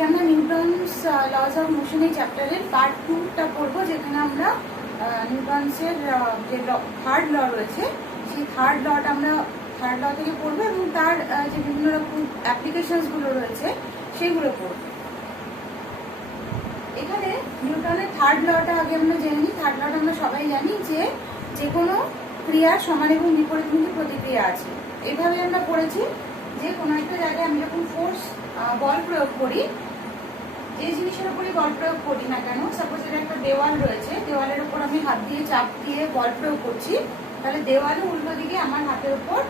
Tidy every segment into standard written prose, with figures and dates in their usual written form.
আজকে আমরা Newton's lodge of motion এই চ্যাপ্টারের পার্ট 2টা পড়বো, যেখানে আমরা নিউটনসের যে থার্ড ল রয়েছে সেই থার্ড ল থেকে পড়বো এবং তার যে বিভিন্ন রকম অ্যাপ্লিকেশনসগুলো রয়েছে সেগুলো পড়বো। এখানে নিউটনের থার্ড লটা আগে আমরা জেনে নিই। থার্ড লটা আমরা সবাই জানি যে কোনো ক্রিয়ার সমান এবং বিপরীতমুখী প্রতিক্রিয়া আছে। এইভাবে আমরা পড়েছি যে কোনো একটা জায়গায় আমি যখন ফোর্স বল প্রয়োগ করি, যে জিনিসের উপরই বল প্রয়োগ করি না কেন, সাপোজ এটা একটা দেওয়াল রয়েছে, দেওয়ালের উপর আমি হাত দিয়ে চাপ দিয়ে বল প্রয়োগ করছি, তাহলে দেওয়ালে উল্টো দিকে আমার হাতের উপর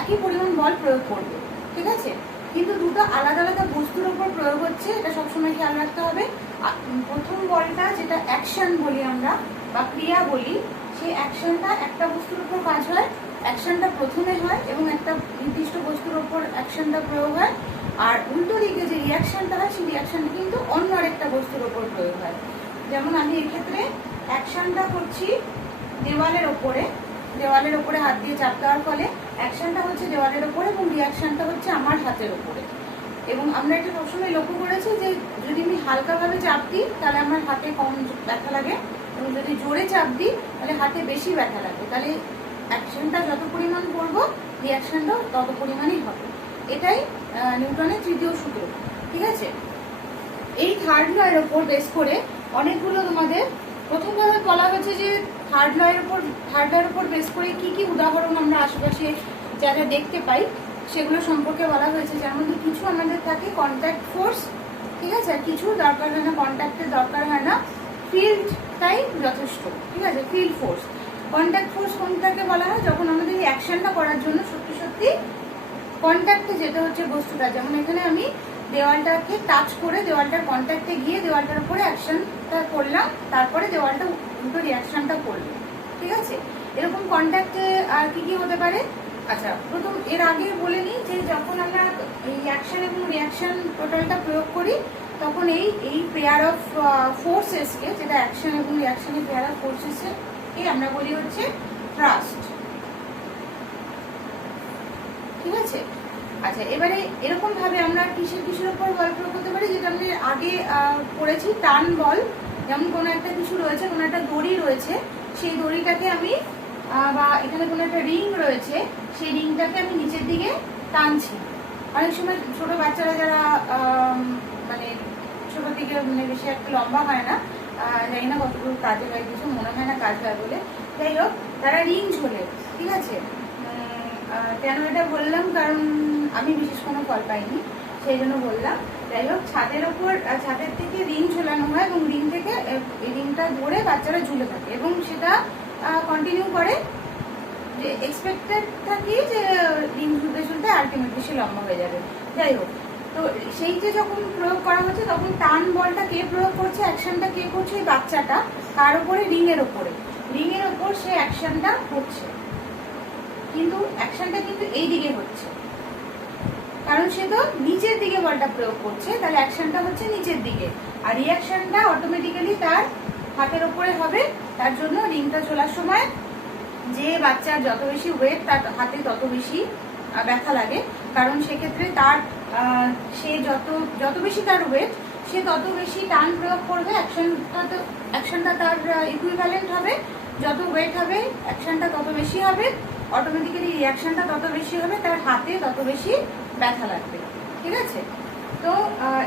একই পরিমাণ বল প্রয়োগ করবে, ঠিক আছে? কিন্তু দুটো আলাদা আলাদা বস্তুর উপর প্রয়োগ হচ্ছে, এটা সবসময় খেয়াল রাখতে হবে। প্রথম বলটা যেটা অ্যাকশন বলি আমরা বা ক্রিয়া বলি, সেই অ্যাকশনটা একটা বস্তুর উপর কাজ হয়, অ্যাকশনটা প্রথমে হয় এবং একটা নির্দিষ্ট বস্তুর উপর অ্যাকশনটা প্রয়োগ হয়। আর উল্টো দিকে যে রিয়াকশনটা হয় সেই রিয়াকশনটা কিন্তু অন্য আরেকটা বস্তুর উপর প্রয়োগ হয়। যেমন আমি এক্ষেত্রে অ্যাকশনটা করছি দেওয়ালের ওপরে হাত দিয়ে চাপ দেওয়ার ফলে অ্যাকশনটা হচ্ছে দেওয়ালের ওপরে এবং রিয়াকশনটা হচ্ছে আমার হাতের ওপরে। এবং আমরা এটা সবসময় লক্ষ্য করেছি যে যদি আমি হালকাভাবে চাপ দিই তাহলে আমার হাতে কম ব্যথা লাগে, এবং যদি জোরে চাপ দিই তাহলে হাতে বেশি ব্যথা লাগে। তাহলে অ্যাকশনটা যত পরিমাণ করবো রিয়াকশনটাও তত পরিমাণই হবে। এটাই নিউটনের তৃতীয় সূত্র, ঠিক আছে? এই থার্ড লয়ের ওপর বেস করে অনেকগুলো তোমাদের প্রথমভাবে বলা হয়েছে যে থার্ড লয়ের ওপর বেস করে কি কি উদাহরণ আমরা আশেপাশে যারা দেখতে পাই সেগুলো সম্পর্কে বলা হয়েছে। যার মধ্যে কিছু আমাদের থাকে কন্ট্যাক্ট ফোর্স, ঠিক আছে? আর কিছু দরকার হয় না, কন্ট্যাক্টের দরকার হয় না, ফিল্ডটাই যথেষ্ট, ঠিক আছে? Field force. কন্ট্যাক্ট ফোর্স কোনটাকে বলা হয়? যখন আমাদের এই অ্যাকশনটা করার জন্য সত্যি সত্যি কন্ট্যাক্টে যেটা হচ্ছে বস্তুটা, যেমন এখানে আমি দেওয়ালটাকে টাচ করে দেওয়ালটার কন্ট্যাক্টে গিয়ে দেওয়ালটার উপরে অ্যাকশনটা করলাম, তারপরে দেওয়ালটা উল্টো রিয়াকশনটা করলো, ঠিক আছে? এরকম কন্ট্যাক্টে আর কি কি হতে পারে? আচ্ছা, প্রথম এর আগে বলে নিই যে যখন আমরা এই অ্যাকশন এবং রিয়াকশন টোটালটা প্রয়োগ করি তখন এই পেয়ার অফ ফোর্সেসকে, যেটা অ্যাকশন এবং রিয়াকশনের পেয়ার অফ ফোর্সেসকে আমরা বলি হচ্ছে থ্রাস্ট, ঠিক আছে? আচ্ছা, এবারে এরকম ভাবে আমরা কিসের উপর বল প্রয়োগ করতে পারি, যেটা আমরা আগে পড়েছি, টান বল। যেমন কোনো একটা কিছু রয়েছে, কোনো একটা দড়ি রয়েছে, সেই দড়িটাকে আমি বা এখানে কোনো একটা রিং রয়েছে, সেই রিংটাকে আমি নিচের দিকে টানছি। অনেক সময় ছোট বাচ্চারা যারা মানে ছোট দিকে মানে বেশি একটা লম্বা হয় না, জানি না কতটুকু কাজে হয়, কিছু মনে হয় না কাজ হয় বলে, যাই হোক তারা রিং ঝোলে, ঠিক আছে? কেন এটা বললাম? কারণ আমি বিশেষ কোনো ফল পাইনি, সেই জন্য বললাম। যাই হোক, ছাদের থেকে রিং ঝোলানো হয় এবং রিং থেকে এই রিংটা ধরে বাচ্চারা ঝুলে থাকে এবং সেটা কন্টিনিউ করে, যে এক্সপেক্টেড থাকি যে রিং ঝুলতে ঝুলতে আলটিমেটলি সে লম্বা হয়ে যাবে। যাই হোক, তো সেই যে যখন প্রয়োগ করা হচ্ছে তখন টান বলটা কে প্রয়োগ করছে, অ্যাকশনটা কে করছে? এই বাচ্চাটা কার ওপরে? রিংয়ের ওপর সে অ্যাকশনটা করছে, কিন্তু অ্যাকশনটা কিন্তু এই দিকে হচ্ছে, কারণ সে তো নিচের দিকে বলটা প্রয়োগ করছে, তাহলে অ্যাকশনটা হচ্ছে নিচের দিকে, আর রিয়াকশনটা অটোমেটিক্যালি তার হাতের ওপরে হবে। তার জন্য রিংটা চলার সময় যে বাচ্চার যত বেশি ওয়েট তার হাতে তত বেশি ব্যথা লাগে, কারণ সেক্ষেত্রে তার সে যত বেশি তার ওয়েট সে তত বেশি টান প্রয়োগ করবে, অ্যাকশনটা তার ইকুইভ্যালেন্ট হবে। যত ওয়েট হবে অ্যাকশনটা তত বেশি হবে, অটোমেটিক্যালি রিয়াকশনটা তত বেশি হবে, তার হাতে তত বেশি ব্যথা লাগবে, ঠিক আছে? তো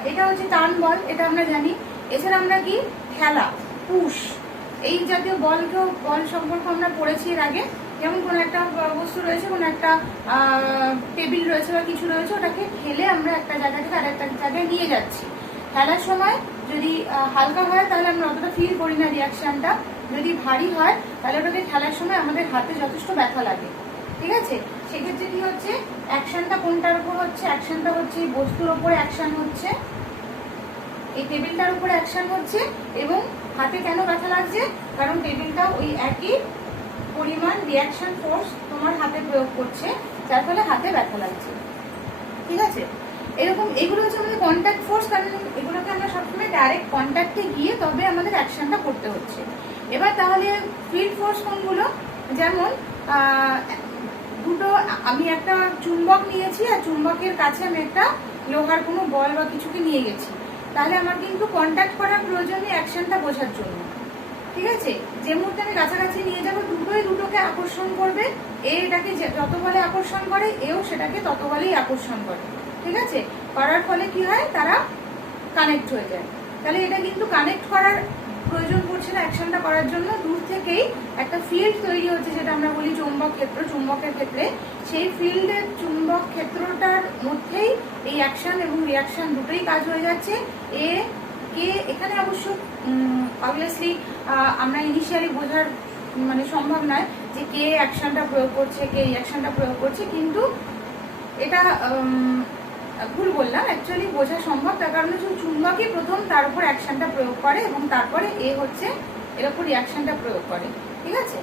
এটা হচ্ছে টান বল, এটা আমরা জানি। এছাড়া আমরা কি খেলা, পুশ, এই জাতীয় বল সম্পর্কে আমরা পড়েছি এর আগে। যেমন কোনো একটা বস্তু রয়েছে, কোনো একটা টেবিল রয়েছে বা কিছু রয়েছে, ওটাকে ঠেলে আমরা একটা জায়গা থেকে আরেকটা জায়গায় নিয়ে যাচ্ছি। খেলার সময় যদি হালকা হয় তাহলে আমরা অতটা ফিল করি না রিয়াকশনটা, যদি ভারী হয় তাহলে ওটাকে খেলার সময় আমাদের হাতে যথেষ্ট ব্যথা লাগে, ঠিক আছে? সেক্ষেত্রে কি হচ্ছে, অ্যাকশনটা কোনটার উপর হচ্ছে? অ্যাকশনটা হচ্ছে এই বস্তুর ওপরে অ্যাকশন হচ্ছে, এই টেবিলটার উপরে অ্যাকশন হচ্ছে। এবং হাতে কেন ব্যথা লাগছে? কারণ টেবিলটা ওই একই পরিমাণ রিয়াকশন ফোর্স তোমার হাতে প্রয়োগ করছে, যার ফলে হাতে ব্যথা লাগছে, ঠিক আছে? এরকম এগুলো হচ্ছে আমাদের কন্ট্যাক্ট ফোর্স, কারণ এগুলোকে আমরা সবসময় ডাইরেক্ট কন্ট্যাক্টে গিয়ে তবে আমাদের অ্যাকশনটা করতে হচ্ছে। এবার তাহলে ফিল্ড ফোর্স কোনগুলো? যেমন আমি একটা চুম্বক নিয়েছি আর চুম্বকের কাছে আমি একটা লোহার কোনো বল বা কিছুকে নিয়ে গেছি, তাহলে আমার কিন্তু কন্ট্যাক্ট করার প্রয়োজন নেই অ্যাকশনটা বোঝার জন্য। ঠিক আছে, যে মুহূর্তে আমি কাছাকাছি নিয়ে যাবো দুটোই দুটোকে আকর্ষণ করবে, এটাকে যত বলে আকর্ষণ করে এও সেটাকে তত বলেই আকর্ষণ করে। ঠিক আছে, করার ফলে কি হয়, তারা কানেক্ট হয়ে যায়। তাহলে এটা কিন্তু কানেক্ট করার প্রয়োজন পড়ছে না অ্যাকশনটা করার জন্য, দূর থেকেই একটা ফিল্ড তৈরি হচ্ছে, যেটা আমরা বলি চৌম্বক ক্ষেত্র। চুম্বকের ক্ষেত্রে সেই ফিল্ডের চুম্বক ক্ষেত্রটার মধ্যেই এই অ্যাকশন এবং রিয়াকশন দুটোই কাজ হয়ে যাচ্ছে। কে এখানে অবশ্য অবভিয়াসলি আমরা ইনিশিয়ালি বোঝার মানে সম্ভব নয় যে কে অ্যাকশনটা প্রয়োগ করছে, কে রিয়াকশনটা প্রয়োগ করছে, কিন্তু এটা ভুল বললাম, অ্যাকচুয়ালি বোঝা সম্ভব। তার কারণ হচ্ছে চুম্বকই প্রথম তার উপর অ্যাকশনটা প্রয়োগ করে এবং তারপরে হচ্ছে এর উপর রিয়াকশনটা প্রয়োগ করে। ঠিক আছে,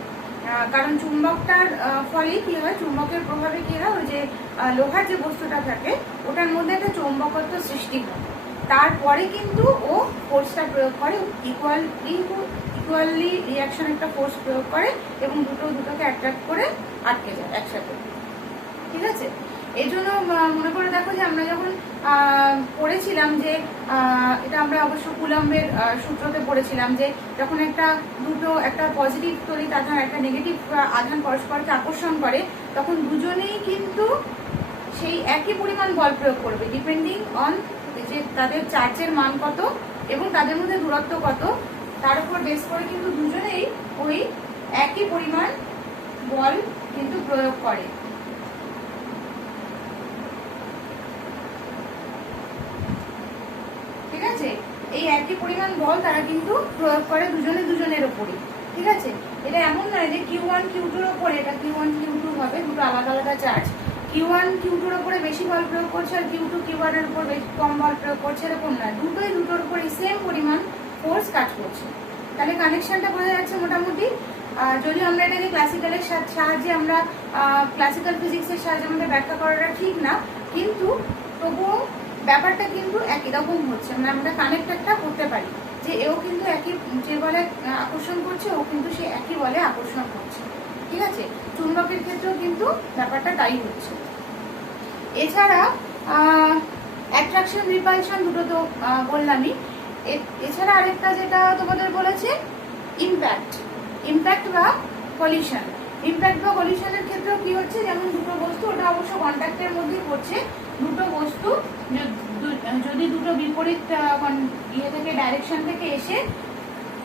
কারণ চুম্বকটার ফলেই কি হয়, চুম্বকের প্রভাবে কি হয়, ওই যে লোহার যে বস্তুটা থাকে ওটার মধ্যে একটা চৌম্বকত্ব সৃষ্টি হয়, তারপরে কিন্তু ও ফোর্সটা প্রয়োগ করে, ইকুয়ালি রিয়াকশন একটা ফোর্স প্রয়োগ করে এবং দুটোকে অ্যাট্রাক্ট করে আটকে যায় একসাথে। ঠিক আছে, এই জন্য মনে করে দেখো যে আমরা যখন পড়েছিলাম যে এটা আমরা অবশ্য কুলম্বের সূত্রতে পড়েছিলাম যে যখন একটা পজিটিভ তড়িৎ আধান একটা নেগেটিভ আধান পরস্পরকে আকর্ষণ করে, তখন দুজনেই কিন্তু সেই একই পরিমাণ বল প্রয়োগ করবে, ডিপেন্ডিং অন যে তাদের চার্জের মান কত এবং তাদের মধ্যে দূরত্ব কত, তার উপর বেস করে কিন্তু দুজনেই ওই একই পরিমাণ বল কিন্তু প্রয়োগ করে। ঠিক আছে, এই একই পরিমাণ বল তারা কিন্তু প্রয়োগ করে দুজনের উপরই। ঠিক আছে, এটা এমন নয় যে Q1 Q2 এর উপরে এটা Q1 Q2 হবে, দুটো আলাদা আলাদা চার্জ। Q1 Q2 এর উপরে বেশি বল প্রয়োগ করছে আর Q2 Q1 এর উপর কম বল প্রয়োগ করছে, এরকম না, দুটোই দুটোর উপর সেম পরিমাণ ফোর্স কাজ করছে। তাহলে কানেকশনটা বোঝা যাচ্ছে মোটামুটি। যদিও আমরা এটাকে ক্লাসিক্যালের সাহায্যে আমরা ক্লাসিক্যাল ফিজিক্সের সাহায্যে আমাদের ব্যাখ্যা করাটা ঠিক না, কিন্তু তবুও ব্যাপারটা কিন্তু একই রকম হচ্ছে, মানে আমরা কানেক্টরটা করতে পারি যে এও কিন্তু একই যে বলে আকর্ষণ করছে, ও কিন্তু সে একই বলে আকর্ষণ করছে। ঠিক আছে, চুম্বকের ক্ষেত্রেও কিন্তু ব্যাপারটা তাই হচ্ছে। এছাড়া অ্যাট্রাকশন রিপালশন দুটো তো বললামই, এছাড়া আরেকটা যেটা তোমাদের বলেছে ইম্প্যাক্ট বা কলিশন। ইম্প্যাক্ট বা কলিশনের ক্ষেত্রেও কি হচ্ছে, যেমন দুটো বস্তু, ওটা অবশ্য কন্ট্যাক্টের মধ্যেই পড়ছে, দুটো বস্তু যদি দুটো বিপরীত ইয়ে থেকে ডাইরেকশন থেকে এসে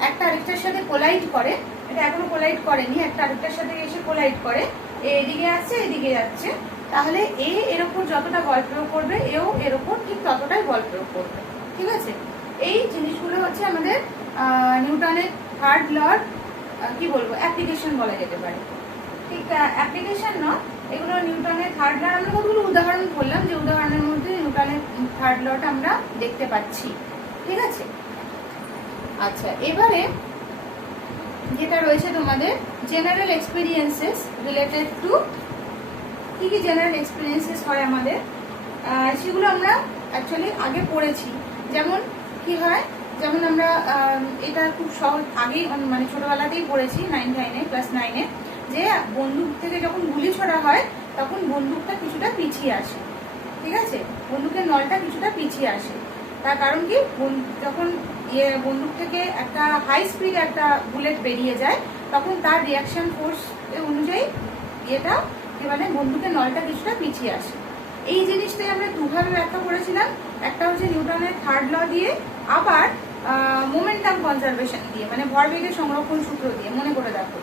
একটা আরেকটার সাথে কোলাইড করে, এটা এখনো কোলাইড করেনি, একটা আরেকটার সাথে এসে কোলাইড করে, এদিকে আসছে এদিকে যাচ্ছে, তাহলে এর ওপর যতটা বল প্রয়োগ করবে এও এর ওপর ঠিক ততটাই বল প্রয়োগ করবে। ঠিক আছে, এই জিনিসগুলো হচ্ছে আমাদের নিউটনের থার্ড লর কি বলবো অ্যাপ্লিকেশন বলা যেতে পারে। ঠিক অ্যাপ্লিকেশন নয়, এগুলো নিউটনের থার্ড লর। আমরা কতগুলো উদাহরণ বললাম, যে উদাহরণের মধ্যে নিউটনের থার্ড লটা আমরা দেখতে পাচ্ছি। ঠিক আছে, আচ্ছা এবারে যেটা রয়েছে তোমাদের জেনারেল এক্সপিরিয়েন্সেস রিলেটেড টু, কি কি জেনারেল এক্সপিরিয়েন্সেস হয় আমাদের, সেগুলো আমরা অ্যাকচুয়ালি আগে পড়েছি। যেমন কি হয়, যেমন আমরা এটা খুব সহজ আগেই মানে ছোটবেলাতেই পড়েছি, ক্লাস 9-এ, যে বন্দুক থেকে যখন গুলি ছোড়া হয় তখন বন্দুকটা কিছুটা পিছিয়ে আসে। ঠিক আছে, বন্দুকের নলটা কিছুটা পিছিয়ে আসে, তার কারণ কি, যখন বন্দুক থেকে একটা হাই স্পিড একটা বুলেট বেরিয়ে যায় তখন তার রিয়াকশন ফোর্স অনুযায়ী এটা কি মানে বন্দুকের নলটা কিছুটা পিছিয়ে আসে। এই জিনিসটাই আমরা দুভাবে ব্যাখ্যা করেছিলাম, একটা হচ্ছে নিউটনের থার্ড ল দিয়ে, আবার মোমেন্টাম কনজারভেশন দিয়ে, মানে ভরবেগের সংরক্ষণ সূত্র দিয়ে। মনে করে দেখো,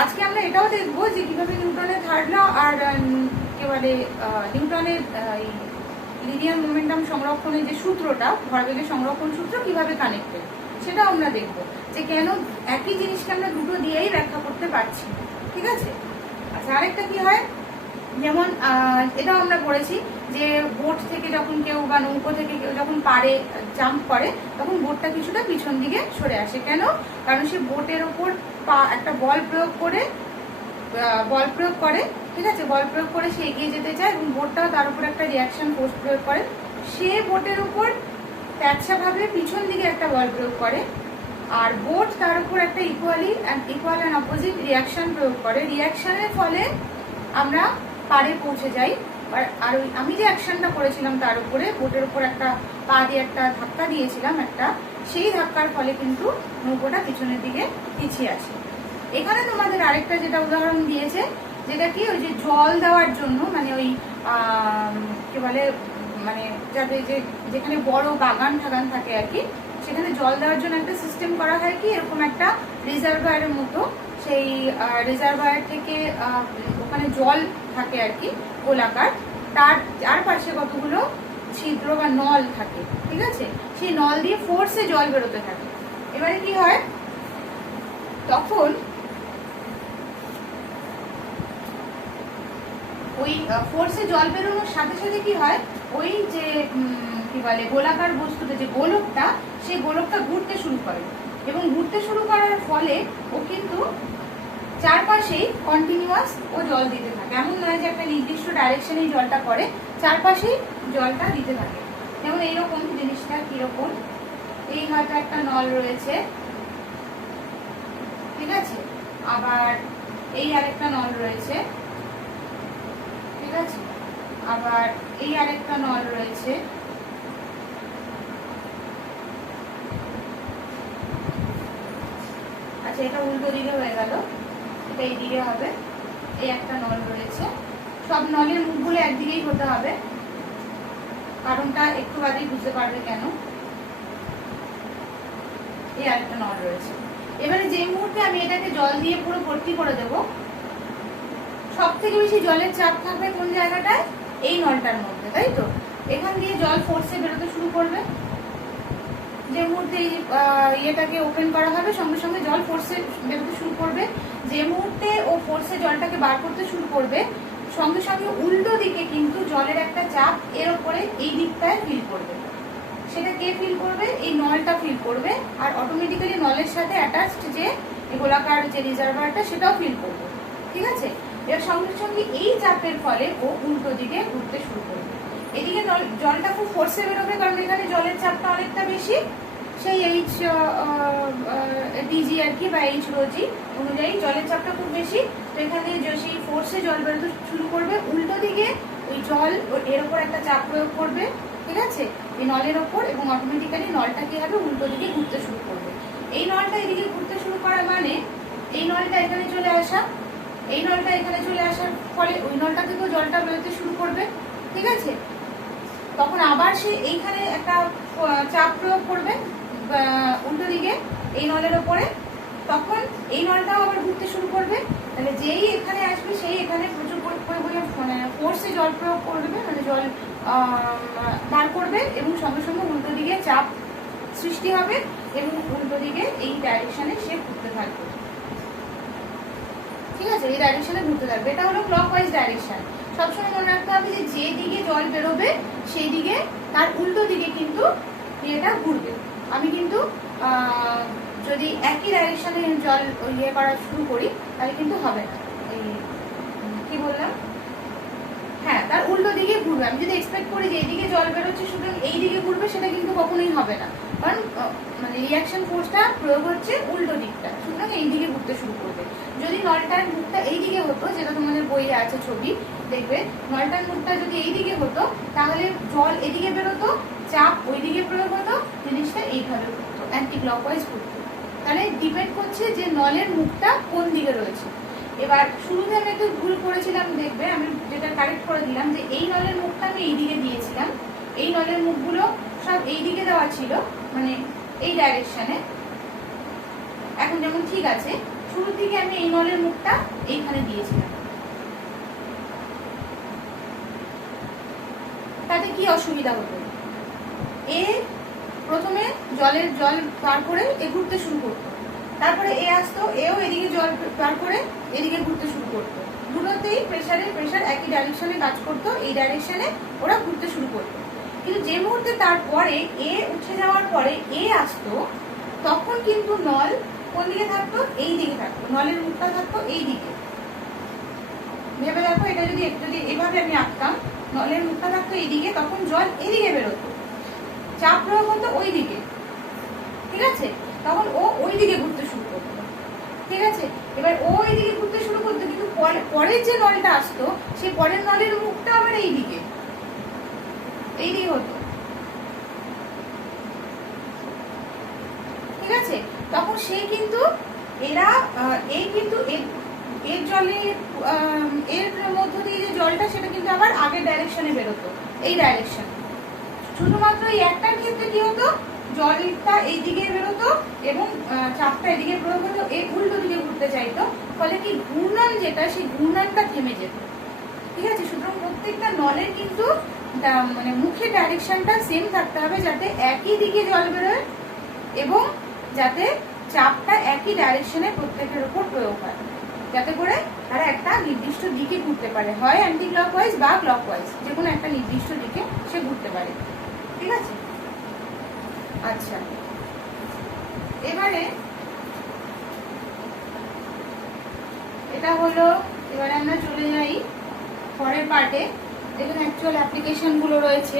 আজকে আমরা এটাও দেখবো যে কিভাবে নিউটনের থার্ড ল আর কি বলে নিউটনের লিনিয়ার মোমেন্টাম সংরক্ষণের যে সূত্রটা, ভরবেগের সংরক্ষণ সূত্র কিভাবে কানেক্টেড, সেটাও আমরা দেখবো যে কেন একই জিনিসকে আমরা দুটো দিয়েই ব্যাখ্যা করতে পারছি। ঠিক আছে, আচ্ছা আরেকটা কি হয়, যেমন এটাও আমরা পড়েছি যে বোট থেকে যখন কেউ বা নৌকো থেকে কেউ যখন পাড়ে জাম্প করে তখন বোটটা কিছুটা পিছন দিকে সরে আসে। কেন? কারণ সে বোটের ওপর একটা বল প্রয়োগ করে ঠিক আছে, বল প্রয়োগ করে সে এগিয়ে যেতে চায় এবং বোটটাও তার উপর একটা রিয়াকশন ফোর্স প্রয়োগ করে, সে বোটের উপর প্যাঁচাভাবে পিছন দিকে একটা বল প্রয়োগ করে, আর বোট তার উপর একটা ইকুয়াল অ্যান্ড অপোজিট রিয়াকশন প্রয়োগ করে। রিয়াকশনের ফলে আমরা পাড়ে পৌঁছে যাই আর ওই আমি যে অ্যাকশনটা করেছিলাম তার উপরে বোটের উপর একটা পা দিয়ে একটা ধাক্কা দিয়েছিলাম একটা, সেই ধাক্কার ফলে কিন্তু নৌকোটা পিছনের দিকে পিছিয়ে আসে। এখানে তোমাদের আরেকটা যেটা উদাহরণ দিয়েছে, যেটা কি ওই যে জল দেওয়ার জন্য, মানে ওই কি বলে, মানে যাদের যেখানে বড় বাগান ঠাগান থাকে আর কি, সেখানে জল দেওয়ার জন্য একটা সিস্টেম করা হয় কি এরকম একটা রিজার্ভায়ারের মতো, সেই রিজার্ভায়ার থেকে ওখানে জল থাকে আর কি গোলাকার, তার চারপাশে কতগুলো ছিদ্র বা নল থাকে, ঠিক আছে, সেই নল দিয়ে ফোর্সে জল বেরোতে থাকে। এবারে কি হয়, তখন ওই ফোর্সে জল বেরোনোর সাথে সাথে কি হয়, ওই যে কি বলে গোলাকার বস্তুটা, যে গোলকটা, সেই গোলকটা ঘুরতে শুরু করে, এবং ঘুরতে শুরু করার ফলে ও কিন্তু চারপাশেই কন্টিনিউয়াস ও জল দিতে থাকে। এমন নয় যে একটা নির্দিষ্ট ডাইরেকশনেই জলটা করে, চারপাশেই জলটা দিতে থাকে। যেমন এইরকম জিনিসটা কিরকম, এই হয়তো একটা নল রয়েছে, ঠিক আছে, আবার এই আরেকটা নল রয়েছে, ঠিক আছে, আবার এই আরেকটা নল রয়েছে, আচ্ছা এটা উল্টো দিকে হয়ে গেল, এটা এই দিকে হবে, এই একটা নল রয়েছে। সব নলের মুখগুলো একদিকেই হতে হবে, কারণটা একটু বাদেই বুঝতে পারবে কেন। এই আরেকটা নল রয়েছে। এবারে যে মুহূর্তে আমি এটাকে জল দিয়ে পুরো ভর্তি করে দেব, সব থেকে বেশি জলের চাপ থাকবে কোন জায়গাটায়, এই নলটার মধ্যে, তাই তো। এখান দিয়ে জল ফোর্সে বেরোতে শুরু করবে, যে মুহূর্তে ইয়েটাকে ওপেন করা হবে সঙ্গে সঙ্গে জল ফোর্সে বেরোতে শুরু করবে। যে মুহূর্তে ও ফোর্সে জলটাকে বার করতে শুরু করবে, সঙ্গে সঙ্গে উল্টো দিকে কিন্তু জলের একটা চাপ এর ওপরে এই দিকটায় ফিল করবে। সেটা কে ফিল করবে, এই নলটা ফিল করবে, আর অটোমেটিক্যালি নলের সাথে অ্যাটাচড যে গোলাকার যে রিজার্ভারটা সেটাও ফিল করবে, ঠিক আছে। এর সঙ্গে সঙ্গে এই চাপের ফলে ও উল্টো দিকে ঘুরতে শুরু করবে। এদিকে জলটা খুব ফোর্সে বেরোবে, কারণ এখানে জলের চাপটা অনেকটা বেশি, সেই এইচ ডিজি আর কি, বা এইচ রোজি অনুযায়ী জলের চাপটা খুব বেশি, তো এখানে সেই ফোর্সে জল বেরোতে শুরু করবে। উল্টো দিকে ওই জল এর ওপর একটা চাপ প্রয়োগ করবে, ঠিক আছে, এই নলের ওপর, এবং অটোমেটিক্যালি নলটা কি হবে, উল্টো দিকে ঘুরতে শুরু করবে। এই নলটা এদিকে ঘুরতে শুরু করা মানে এই নলটা এখানে চলে আসা, এই নলটা এখানে চলে আসার ফলে ওই নলটা থেকেও জলটা বেরোতে শুরু করবে, ঠিক আছে। তখন আবার সে এইখানে একটা চাপ প্রয়োগ করবে উল্টো দিকে এই নলের ওপরে, তখন এই নলটাও আবার ঘুরতে শুরু করবে। তাহলে যেই এখানে আসবে সেই এখানে প্রচুর পরিমাণে মানে ফোর্সে জল প্রয়োগ করবে, মানে জল বার করবে, এবং সঙ্গে সঙ্গে উল্টো দিকে চাপ সৃষ্টি হবে, এবং উল্টো দিকে এই ডাইরেকশনে সে ঘুরতে থাকবে, ঠিক আছে, এই ডাইরেকশনে ঘুরতে থাকবে। এটা হলো ক্লকওয়াইজ ডাইরেকশন। সবসময় মনে রাখতে হবে যে যে দিকে জল বেরোবে সেই দিকে তার উল্টো দিকে কিন্তু এটা ঘুরবে। আমি কিন্তু যদি একই ডাইরেকশনে জল ইয়ে করা শুরু করি তাহলে কিন্তু হবে না। এই কি বললাম, হ্যাঁ, তার উল্টো দিকে ঘুরবে। আমি যদি এক্সপেক্ট করি যে এইদিকে জল বেরোচ্ছে সুতরাং এই দিকে ঘুরবে, সেটা কিন্তু কখনোই হবে না, কারণ মানে রিয়াকশন ফোর্সটা প্রয়োগ হচ্ছে উল্টো দিকটা, সুতরাং এই দিকে ঘুরতে শুরু করবে। যদি নলটার মুখটা এই দিকে হতো, যেটা তোমাদের বইয়ে আছে ছবি দেখবে, নলটার মুখটা যদি এই দিকে হতো তাহলে জল এদিকে বেরোতো, চাপ ওই দিকে প্রয়োগ হতো, জিনিসটা এইভাবে ঘুরতো, অ্যান্টি ক্লকওয়াইজ ঘুরতো। তাহলে ডিপেন্ড করছে যে নলের মুখটা কোন দিকে রয়েছে। এবার শুরুতে আমি একটু ভুল করেছিলাম, দেখবে আমি যেটা কারেক্ট করে দিলাম, যে এই নলের মুখটা আমি এই দিকে দিয়েছিলাম, এই নলের মুখগুলো সব এই দিকে দেওয়া ছিল, মানে এই ডাইরেকশনে। এখন যেমন ঠিক আছে, শুরুর দিকে আমি এই নলের মুখটা এইখানে দিয়েছিলাম, তাতে কি অসুবিধা হতো, এ প্রথমে জল পার করে এ ঘুরতে শুরু করতো, তারপরে এ আসতো, এও এদিকে জল পার করে এদিকে ঘুরতে শুরু করতো, দুটোতেই প্রেসার একই ডাইরেকশনে কাজ করতো, এই ডাইরেকশনে ওরা ঘুরতে শুরু করতো। কিন্তু যে মুহূর্তে তারপরে এ উঠে যাওয়ার পরে এ আসতো, তখন কিন্তু নল কোন দিকে থাকতো, এই দিকে থাকতো, নলের মুখটা থাকতো এই দিকে। ভেবে দেখো, এটা যদি এভাবে আমি আঁকতাম, নলের মুখটা থাকতো এইদিকে, তখন জল এদিকে বেরোতো, চাপ প্রয়োগ হতো ওই দিকে, ঠিক আছে, তখন ও ওই দিকে ঘুরতে শুরু করতো, ঠিক আছে। এবার ও এইদিকে ঘুরতে শুরু করতো, কিন্তু পরের যে নলটা আসতো সেই পরের নলের মুখটা আবার এইদিকে হতো, ঠিক আছে। তখন সেই কিন্তু এরা এর জলে এর মধ্য দিয়ে যে জলটা সেটা কিন্তু আবার আগের ডাইরেকশনে বেরোতো, এই ডাইরেকশন। শুধুমাত্র এই একটার ক্ষেত্রে কি হতো, জলটা এইদিকে বেরোতো এবং চাপটা এদিকে প্রয়োগ হতো, এই উল্টো দিকে ঘুরতে চাইতো, ফলে কি ঘূর্ণন যেটা সেই ঘূর্ণনটা থেমে যেত, ঠিক আছে। সুতরাং প্রত্যেকটা নলের কিন্তু মানে মুখের ডাইরেকশনটা সেম থাকতে হবে, যাতে একই দিকে জল বেরোয় এবং যাতে চাপটা একই ডাইরেকশনে প্রত্যেকের উপর প্রয়োগ হয়, যাতে করে তারা একটা নির্দিষ্ট দিকে ঘুরতে পারে, হয় অ্যান্টি ক্লকওয়াইজ বা ক্লকওয়াইজ, যে কোনো একটা নির্দিষ্ট দিকে সে ঘুরতে পারে, ঠিক আছে। আচ্ছা, এবারে এটা হলো, এবারে আমরা চলে যাই পরের পার্টে। দেখুন অ্যাকচুয়াল অ্যাপ্লিকেশন গুলো রয়েছে।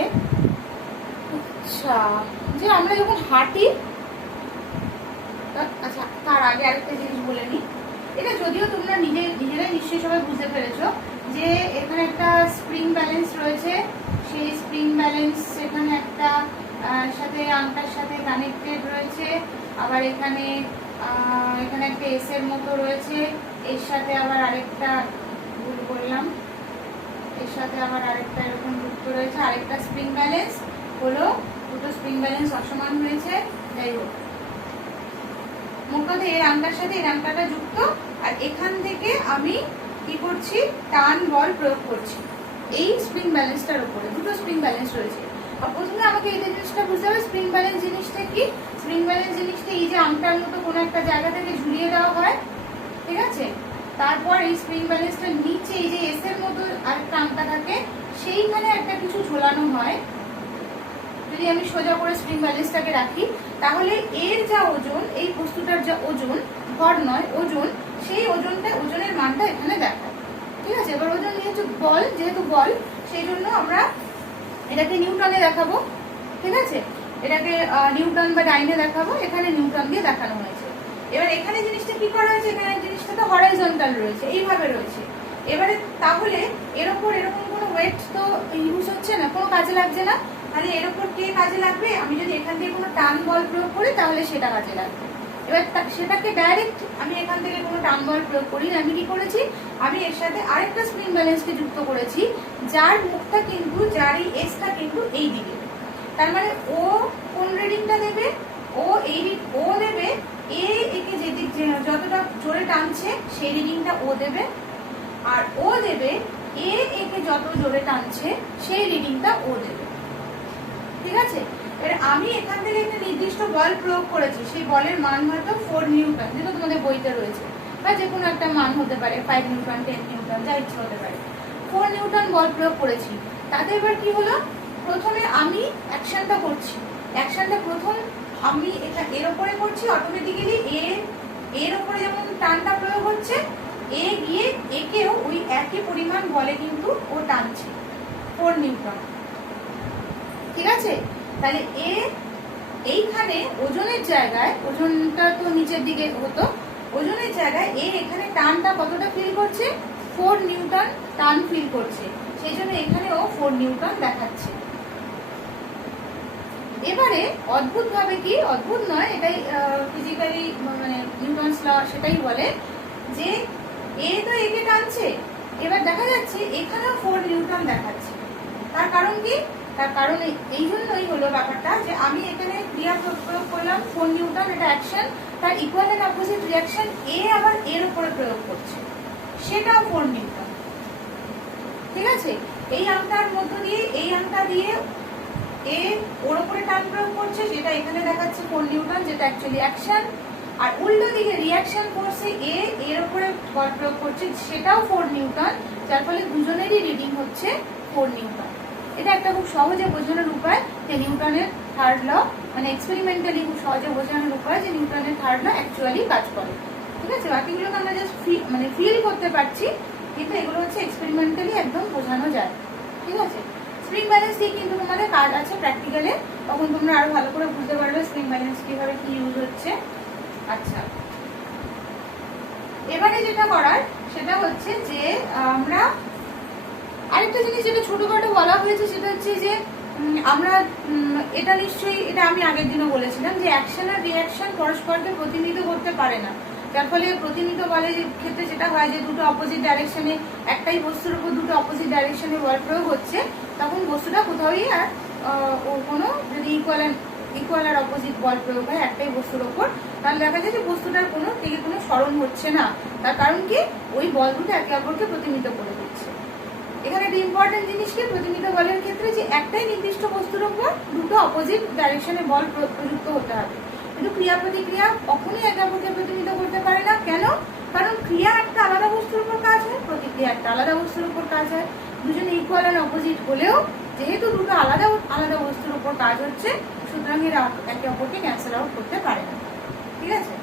আচ্ছা, যে আমরা যখন হাঁটি, আচ্ছা তার আগে আরেকটা জিনিস বলে নিই, এটা যদিও তোমরা নিজেরাই নিশ্চয়ই সবাই বুঝতে পেরেছো যে এখানে একটা স্প্রিং ব্যালেন্স রয়েছে, সেই স্প্রিং ব্যালেন্স এখানে একটা সাথে আংটার সাথে কানেক্টেড রয়েছে, আবার এখানে একটা এস এর মতো রয়েছে, এর সাথে আবার আরেকটা, ভুল করলাম, এর সাথে আবার আরেকটা এরকম যুক্ত রয়েছে, আরেকটা স্প্রিং ব্যালেন্স হলো, দুটো স্প্রিং ব্যালেন্স অসমান হয়েছে। যাই হোক, মোট কথা এর আংটার সাথে এর আংটাটা যুক্ত, আর এখান থেকে আমি কি করছি, টান বল প্রয়োগ করছি এই স্প্রিং ব্যালেন্সটার উপরে। দুটো স্প্রিং ব্যালেন্স রয়েছে। আর প্রথমে আমাকে এই জিনিসটা বুঝতে হবে, স্প্রিং ব্যালেন্স জিনিসটা কি। স্প্রিং ব্যালেন্স জিনিসটা এই যে আংটার মতো কোনো একটা জায়গা থেকে ঝুলিয়ে দেওয়া হয়, ঠিক আছে। তারপর এই স্প্রিং ব্যালেন্সটার নিচে এই যে এস এর মতো আরেকটা আংটা থাকে, সেইখানে একটা কিছু ঝোলানো হয়। যদি আমি সোজা করে স্প্রিং ব্যালেন্সটাকে রাখি, তাহলে এর যা ওজন, এই বস্তুটার যা ওজন, ভর নয় ওজন, সেই ওজনের মানটা এখানে দেখায়, ঠিক আছে। এবার ওজন যেহেতু বল, সেই জন্য আমরা এটাকে নিউটনে দেখাবো, ঠিক আছে। এটাকে নিউটন বা ডাইনে দেখাবো, এখানে নিউটন দিয়ে দেখানো হয়েছে। এবার এখানে জিনিসটা কি করা হয়েছে, এখানে জিনিসটা তো হরাইজন্টাল রয়েছে, এইভাবে রয়েছে। এবারে তাহলে এর উপর এরকম কোনো ওয়েট তো ইউজ হচ্ছে না, কোনো কাজে লাগছে না, তাহলে এর উপর কে কাজে লাগবে, আমি যদি এখান থেকে কোনো টান বল প্রয়োগ করি তাহলে সেটা কাজে লাগবে। এবার সেটাকে ডাইরেক্ট আমি এখান থেকে কোনো টান বল প্রয়োগ করি, আমি কি করেছি, আমি এর সাথে আরেকটা স্প্রিং ব্যালেন্সকে যুক্ত করেছি, যার মুখটা কিন্তু, যার এই এসটা কিন্তু এই দিকে। তার মানে ও কোন রিডিংটা দেবে, ও দেবে একে যেদিক যতটা জোরে টানছে সেই রিডিংটা ও দেবে, আর ও দেবে একে যত জোরে টানছে সেই রিডিংটা ও দেবে, ঠিক আছে। এবার আমি এখান থেকে একটা নির্দিষ্ট বল প্রয়োগ করেছি, সেই বলের মান হয়তো 4 নিউটন, যেটা তোমাদের বইতে রয়েছে, বা যে কোনো একটা মান হতে পারে, 5 নিউটন, 10 নিউটন, যা ইচ্ছে হতে পারে। 4 নিউটন বল প্রয়োগ করেছি। তাতে এবার কি হলো, প্রথমে আমি অ্যাকশনটা করছি, অ্যাকশনটা প্রথম আমি এর উপরে করছি, অটোমেটিক্যালি এর উপরে যেমন টানটা প্রয়োগ হচ্ছে, এ গিয়ে একেও ওই একই পরিমাণ বলে কিন্তু ও টানছে, 4 নিউটন, ঠিক আছে। তাহলে এইখানে ওজনের জায়গায়, ওজনটা তো নিচের দিকে হতো, ওজনের জায়গায় এখানে টানটা কতটা ফিল করছে, 4 নিউটন টান ফিল করছে, সেই জন্য এখানেও 4 নিউটন দেখাচ্ছে। এবারে অদ্ভুত ভাবে কি, অদ্ভুত নয়, এটাই ফিজিক্যালি মানে নিউটনস ল সেটাই বলে যে তো একে টানছে, এবার দেখা যাচ্ছে এখানেও 4 নিউটন দেখাচ্ছে। তার কারণ কি, তার কারণ এই জন্যই হলো ব্যাপারটা যে আমি এখানে ক্রিয়া প্রয়োগ করলাম 4 নিউটন, এটা অ্যাকশন, তার ইকুয়াল এন্ড অপোজিট রিঅ্যাকশন আবার এর উপরে প্রয়োগ করছে, সেটাও 4 নিউটন, ঠিক আছে। এই আংটার মধ্য দিয়ে এই আংটা দিয়ে ওর উপরে টান প্রয়োগ করছে, যেটা এখানে দেখাচ্ছে 4 নিউটন, যেটা অ্যাকচুয়ালি অ্যাকশন, আর উল্টো দিকে রিঅ্যাকশন ফোর্সে এর উপরে বল প্রয়োগ করছে, সেটাও 4 নিউটন, যার ফলে দুজনেরই রিডিং হচ্ছে 4 নিউটন। এটা একটা খুব সহজে বোঝানোর উপায় যে নিউটনের থার্ড ল, মানে এক্সপেরিমেন্টালি খুব সহজে বোঝানোর উপায় যে নিউটনের থার্ড ল অ্যাকচুয়ালি কাজ করে, ঠিক আছে। বাকিগুলোকে আমরা জাস্ট ফিল করতে পারছি, কিন্তু এগুলো হচ্ছে এক্সপেরিমেন্টালি একদম বোঝানো যায়, ঠিক আছে। স্প্রিং ব্যালেন্স দিয়ে কিন্তু তোমাদের কাজ আছে প্র্যাকটিক্যালে, তখন তোমরা আরো ভালো করে বুঝতে পারবে স্প্রিং ব্যালেন্স কিভাবে কি ইউজ হচ্ছে। আচ্ছা, এবারে যেটা করার সেটা হচ্ছে যে আমরা আরেকটা জিনিস যেটা ছোটখাটো বলা হয়েছে সেটা হচ্ছে যে আমরা এটা নিশ্চয়ই, এটা আমি আগের দিনও বলেছিলাম যে অ্যাকশন আর রিয়াকশন পরস্পরকে প্রতিনিধিত্ব করতে পারে না। যার ফলে প্রতিনিধিত্ব বলের ক্ষেত্রে যেটা হয় যে দুটো অপোজিট ডাইরেকশনে, একটাই বস্তুর উপর দুটো অপোজিট ডাইরেকশনে বল প্রয়োগ হচ্ছে, তখন বস্তুটা কোথাওই আর কোনো যদি ইকুয়াল আর অপোজিট বল প্রয়োগ হয় একটাই বস্তুর ওপর, তাহলে দেখা যায় যে বস্তুটার কোনো দিকে কোনো সরণ হচ্ছে না। তার কারণ কি, ওই বল দুটো একে অপরকে প্রতিনিধিত্ব করে দিচ্ছে। এখানে একটা ইম্পর্টেন্ট জিনিস কি, প্রতিনিধিত্ব বলের ক্ষেত্রে যে একটাই নির্দিষ্ট বস্তুর উপর দুটো অপোজিট ডাইরেকশনে বল প্রযুক্ত হতে হবে, কিন্তু ক্রিয়া প্রতিক্রিয়া কখনোই একে অপরকে প্রতিনিধিত্ব করতে পারে না। কেন? কারণ ক্রিয়া একটা আলাদা বস্তুর উপর কাজ হয়, প্রতিক্রিয়া একটা আলাদা বস্তুর উপর কাজ হয়। দুজনে ইকুয়াল আর অপোজিট হলেও যেহেতু দুটো আলাদা আলাদা বস্তুর উপর কাজ হচ্ছে, সুতরাং এরা একে অপরকে ক্যান্সেল আউট করতে পারে না। ঠিক আছে,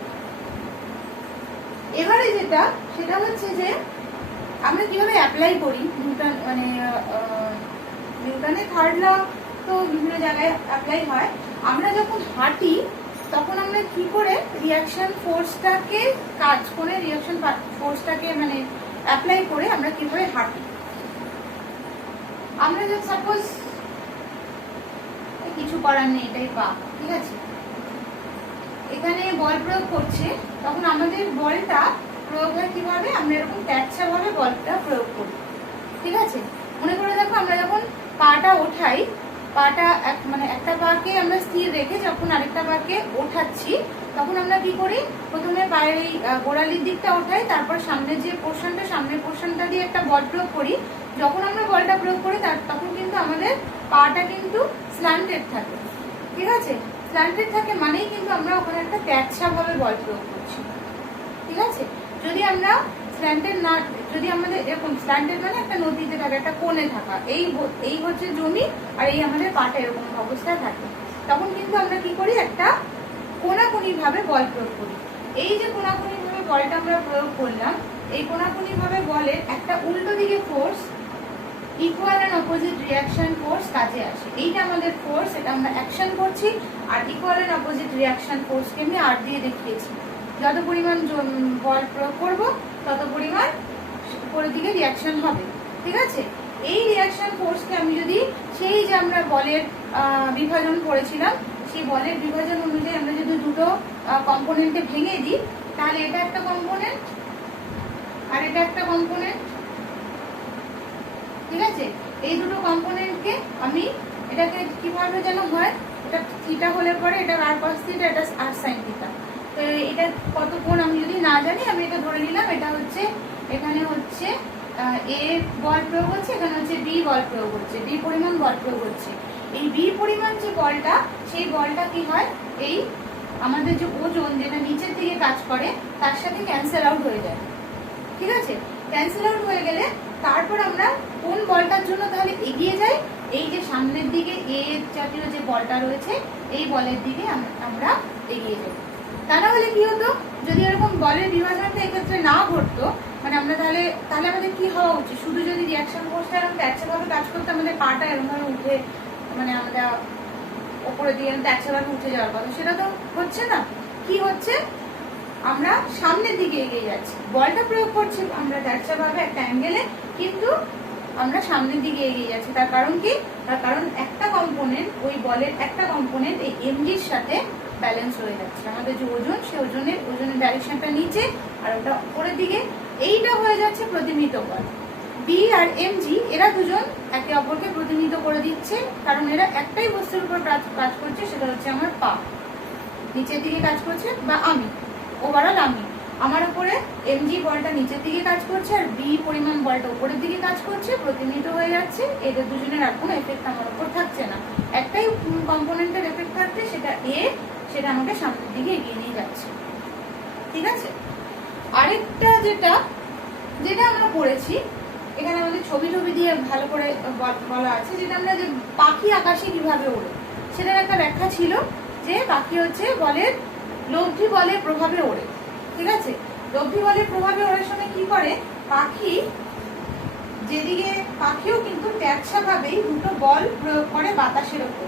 এবারে যেটা সেটা হচ্ছে যে আমরা কিভাবে অ্যাপ্লাই করি নিউটন, মানে নিউটনের থার্ড ল তো বিভিন্ন জায়গায় অ্যাপ্লাই হয়। আমরা যখন হাঁটি তখন আমরা কি করে রিয়াকশন ফোর্সটাকে কাজ করে, রিয়াকশন ফোর্সটাকে মানে অ্যাপ্লাই করে আমরা কিভাবে হাঁটি। আমরা যে সাপোজ কিছু করার নেই, এটাই পা, ঠিক আছে, এখানে বল প্রয়োগ করছে, তখন আমাদের বলটা প্রয়োগ হয় কিভাবে, আমরা এরকম ট্যাকসা ভাবে বলটা প্রয়োগ করি। ঠিক আছে, মনে করে দেখো আমরা যখন পাটা ওঠাই, পাটা মানে একটা পাকে আমরা স্থির রেখে যখন আরেকটা পাকে ওঠাচ্ছি, তখন আমরা কি করি, প্রথমে পায়ের এই গোড়ালির দিকটা ওঠাই, তারপর সামনের যে পোর্শনটা, সামনের পোর্শনটা দিয়ে একটা বল প্রয়োগ করি। যখন আমরা বলটা প্রয়োগ করি তখন কিন্তু আমাদের পাটা কিন্তু স্ল্যান্টেড থাকে। ঠিক আছে, স্ল্যান্টেড থাকে মানেই কিন্তু আমরা ওখানে একটা ট্যাকসা ভাবে বল প্রয়োগ করছি। ঠিক আছে, যদি আমরা স্ল্যান্টেড না, যদি আমাদের এরকম স্ল্যান্টেড মানে একটা নদীতে থাকে, একটা কোণে থাকা, এই হচ্ছে জমি আর এই আমাদের পাটা এরকম অবস্থায় থাকে, তখন কিন্তু আমরা কি করি, একটা কোণাকুণি ভাবে বল প্রয়োগ করি। এই যে কোণাকুণি ভাবে বলটা আমরা প্রয়োগ করলাম, এই কোণাকুণি ভাবে বলের একটা উল্টো দিকে force, equal and opposite reaction force কাজে আসে। এইটা আমাদের ফোর্স, এটা আমরা অ্যাকশন করছি, আর ইকুয়াল এন্ড অপোজিট রিয়াকশন ফোর্সকে আমি আর দিয়ে দেখিয়েছি। যত পরিমাণ বল প্রয়োগ করব তত পরিমাণ উপরের দিকে রিয়াকশন হবে। ঠিক আছে, এই রিয়াকশন ফোর্সকে আমি যদি সেই যে আমরা বলের বিভাজন করেছিলাম, সেই বলের বিভাজন অনুযায়ী আমরা যদি দুটো কম্পোনেন্টে ভেঙে দিই, তাহলে এটা একটা কম্পোনেন্ট আর এটা একটা কম্পোনেন্ট। ঠিক আছে, এই দুটো কম্পোনেন্টকে আমি এটাকে কিভাবে যেন হয়, এটা থিটা হলে পরে এটা আর cos থিটা, এটা আর sin থিটা। তো এটা কত কোণ আমি যদি না জানি, আমি এটা ধরে নিলাম এটা হচ্ছে, এখানে হচ্ছে এ বল প্রয়োগ হচ্ছে, এখানে হচ্ছে বি বল প্রয়োগ হচ্ছে, বি পরিমাণ বল প্রয়োগ হচ্ছে। এই বি পরিমাণ যে বলটা, সেই বলটা কি হয়, এই আমাদের যে ওজন যেটা নিচের দিকে কাজ করে তার সাথে ক্যান্সেল আউট হয়ে যায়। ঠিক আছে, ক্যান্সেল আউট হয়ে গেলে তারপর আমরা কোন বলটার জন্য তাহলে এগিয়ে যাই, এই যে সামনের দিকে এ জাতীয় যে বলটা রয়েছে, এই বলের দিকে আমরা এগিয়ে যাই। তা না হলে কি হতো, যদি এরকম বলের বিভাজনটা এক্ষেত্রে না ঘটতো, মানে আমরা তাহলে আমাদের কি হওয়া উচিত, শুধু যদি রিয়াকশন ফোর্সটা এরকম ট্যাকসা ভাবে কাজ করতে, আমাদের পাটা এরকম ভাবে উঠে, মানে আমরা ওপরে দিয়ে ট্যাকসা ভাবে উঠে যাওয়ার কথা, সেটা তো হচ্ছে না। কি হচ্ছে, আমরা সামনের দিকে এগিয়ে যাচ্ছি, বলটা প্রয়োগ করছি আমরা ট্যাকসা ভাবে একটা অ্যাঙ্গেলে, কিন্তু আমরা সামনের দিকে এগিয়ে যাচ্ছি। তার কারণ কি, তার কারণ একটা কম্পোনেন্ট, ওই বলের একটা কম্পোনেন্ট এই এমজির সাথে ব্যালেন্স হয়ে যাচ্ছে। আমাদের যে ওজন, সে ওজনের ডাইরেকশনটা নিচে আর ওটা উপরের দিকে, এইটা হয়ে যাচ্ছে প্রতিনিধিত্ব বল। বি আর এমজি এরা দুজন একে অপরকে প্রতিনিধিত্ব করে দিচ্ছে, কারণ এরা একটাই বস্তুর উপর কাজ করছে, সেটা হচ্ছে আমার পা নিচের দিকে কাজ করছে, বা আমি ওভারঅল আমার উপরে এমজি বলটা নিচের দিকে কাজ করছে আর বি পরিমাণ বলটা উপরের দিকে কাজ করছে, প্রতিনিধিত্ব হয়ে যাচ্ছে। এদের দুজনের আর কোনো এফেক্ট আমার উপর থাকছে না, একটাই কম্পোনেন্টের এফেক্ট থাকছে, সেটা এ, সেটা আমাকে সামনের দিকে এগিয়ে নিয়ে যাচ্ছে। ঠিক আছে, আরেকটা যেটা আমরা পড়েছি, এখানে আমাদের ছবি দিয়ে ভালো করে বলা আছে, যেটা আমরা যে পাখি আকাশে কিভাবে ওড়ে, সেটার একটা ব্যাখ্যা ছিল যে পাখি হচ্ছে বলের লব্ধি বলের প্রভাবে ওড়ে। ঠিক আছে, লব্ধি বলের প্রভাবে ওড়ার সময় কি করে, পাখি যেদিকে, পাখিও কিন্তু ট্যাকসা ভাবেই দুটো বল প্রয়োগ করে বাতাসের ওপর।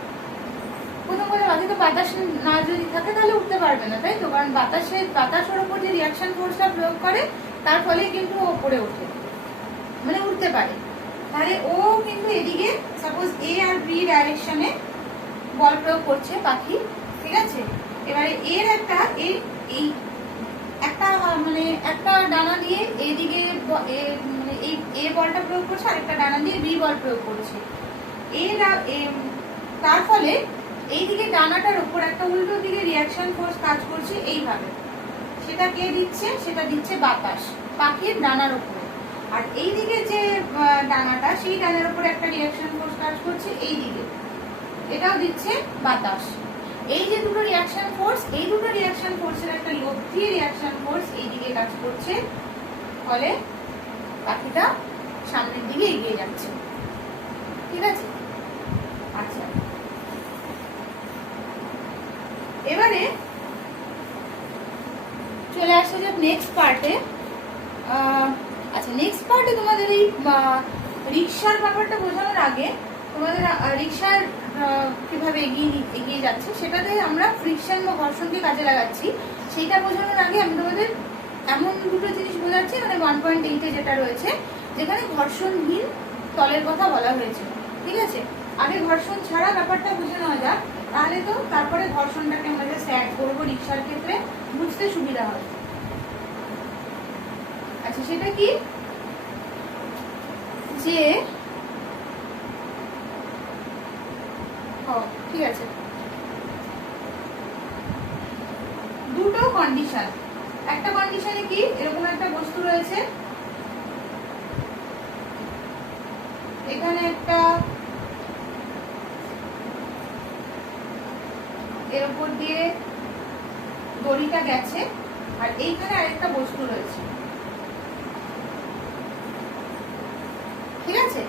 প্রথম কথা, বাকি তো বাতাস না যদি থাকে তাহলে উঠতে পারবে না, তাই তো, কারণ বাতাসের ওপর যে রিয়াকশন ফোর্সটা প্রয়োগ করে তার ফলে কিন্তু ওপরে ওঠে। মানে উঠতে পারে। তাহলে ও কিন্তু এদিকে সাপোজ এ আর বি ডাইরেকশনে বল প্রয়োগ করছে পাখি, ঠিক আছে। এবারে এর একটা এই একটা মানে একটা ডানা দিয়ে এদিকে মানে এই এ বলটা প্রয়োগ করছে, আর একটা ডানা দিয়ে বি বল প্রয়োগ করছে। তার ফলে এইদিকে ডানাটার উপর একটা উল্টো দিকে রিয়াকশন ফোর্স কাজ করছে এইভাবে। সেটা কে দিচ্ছে? সেটা দিচ্ছে বাতাস পাখির ডানার উপরে। আর এইদিকে যে ডানাটা, সেই ডানার উপর একটা রিয়াকশন ফোর্স কাজ করছে এইদিকে, এটাও দিচ্ছে বাতাস। এই যে দুটো রিয়াকশন ফোর্স, এই দুটো রিয়াকশন ফোর্সের একটা লব্ধি রিয়াকশন ফোর্স এইদিকে কাজ করছে, ফলে পাখিটা সামনের দিকে এগিয়ে যাচ্ছে, ঠিক আছে। আচ্ছা, এবারে চলে আসছে যে নেক্সট পার্টে। আচ্ছা, নেক্সট পার্টে তোমাদের এই রিক্সার ব্যাপারটা বোঝানোর আগে তোমাদের রিক্সার কিভাবে এগিয়ে যাচ্ছে সেটাতে আমরা ফ্রিকশন বা ঘর্ষণকে কাজে লাগাচ্ছি, সেইটা বোঝানোর আগে আমি তোমাদের এমন দুটো জিনিস বোঝাচ্ছি, মানে 1.8 যেটা রয়েছে, যেখানে ঘর্ষণহীন তলের কথা বলা হয়েছে, ঠিক আছে। আগে ঘর্ষণ ছাড়া ব্যাপারটা বুঝে নেওয়া যাক, তাহলে তো তারপরে ঘর্ষণটাকে আমরা যে স্যাড করবো রিক্সার ক্ষেত্রে বুঝতে সুবিধা হবে। আচ্ছা, সেটা কি? যে ঠিক আছে, দুটো কন্ডিশন। একটা কন্ডিশনে কি, এরকম একটা বস্তু রয়েছে, এখানে একটা এর উপর দিয়ে দড়িটা গেছে, আর এইখানে আরেকটা বস্তু রয়েছে, ঠিক আছে।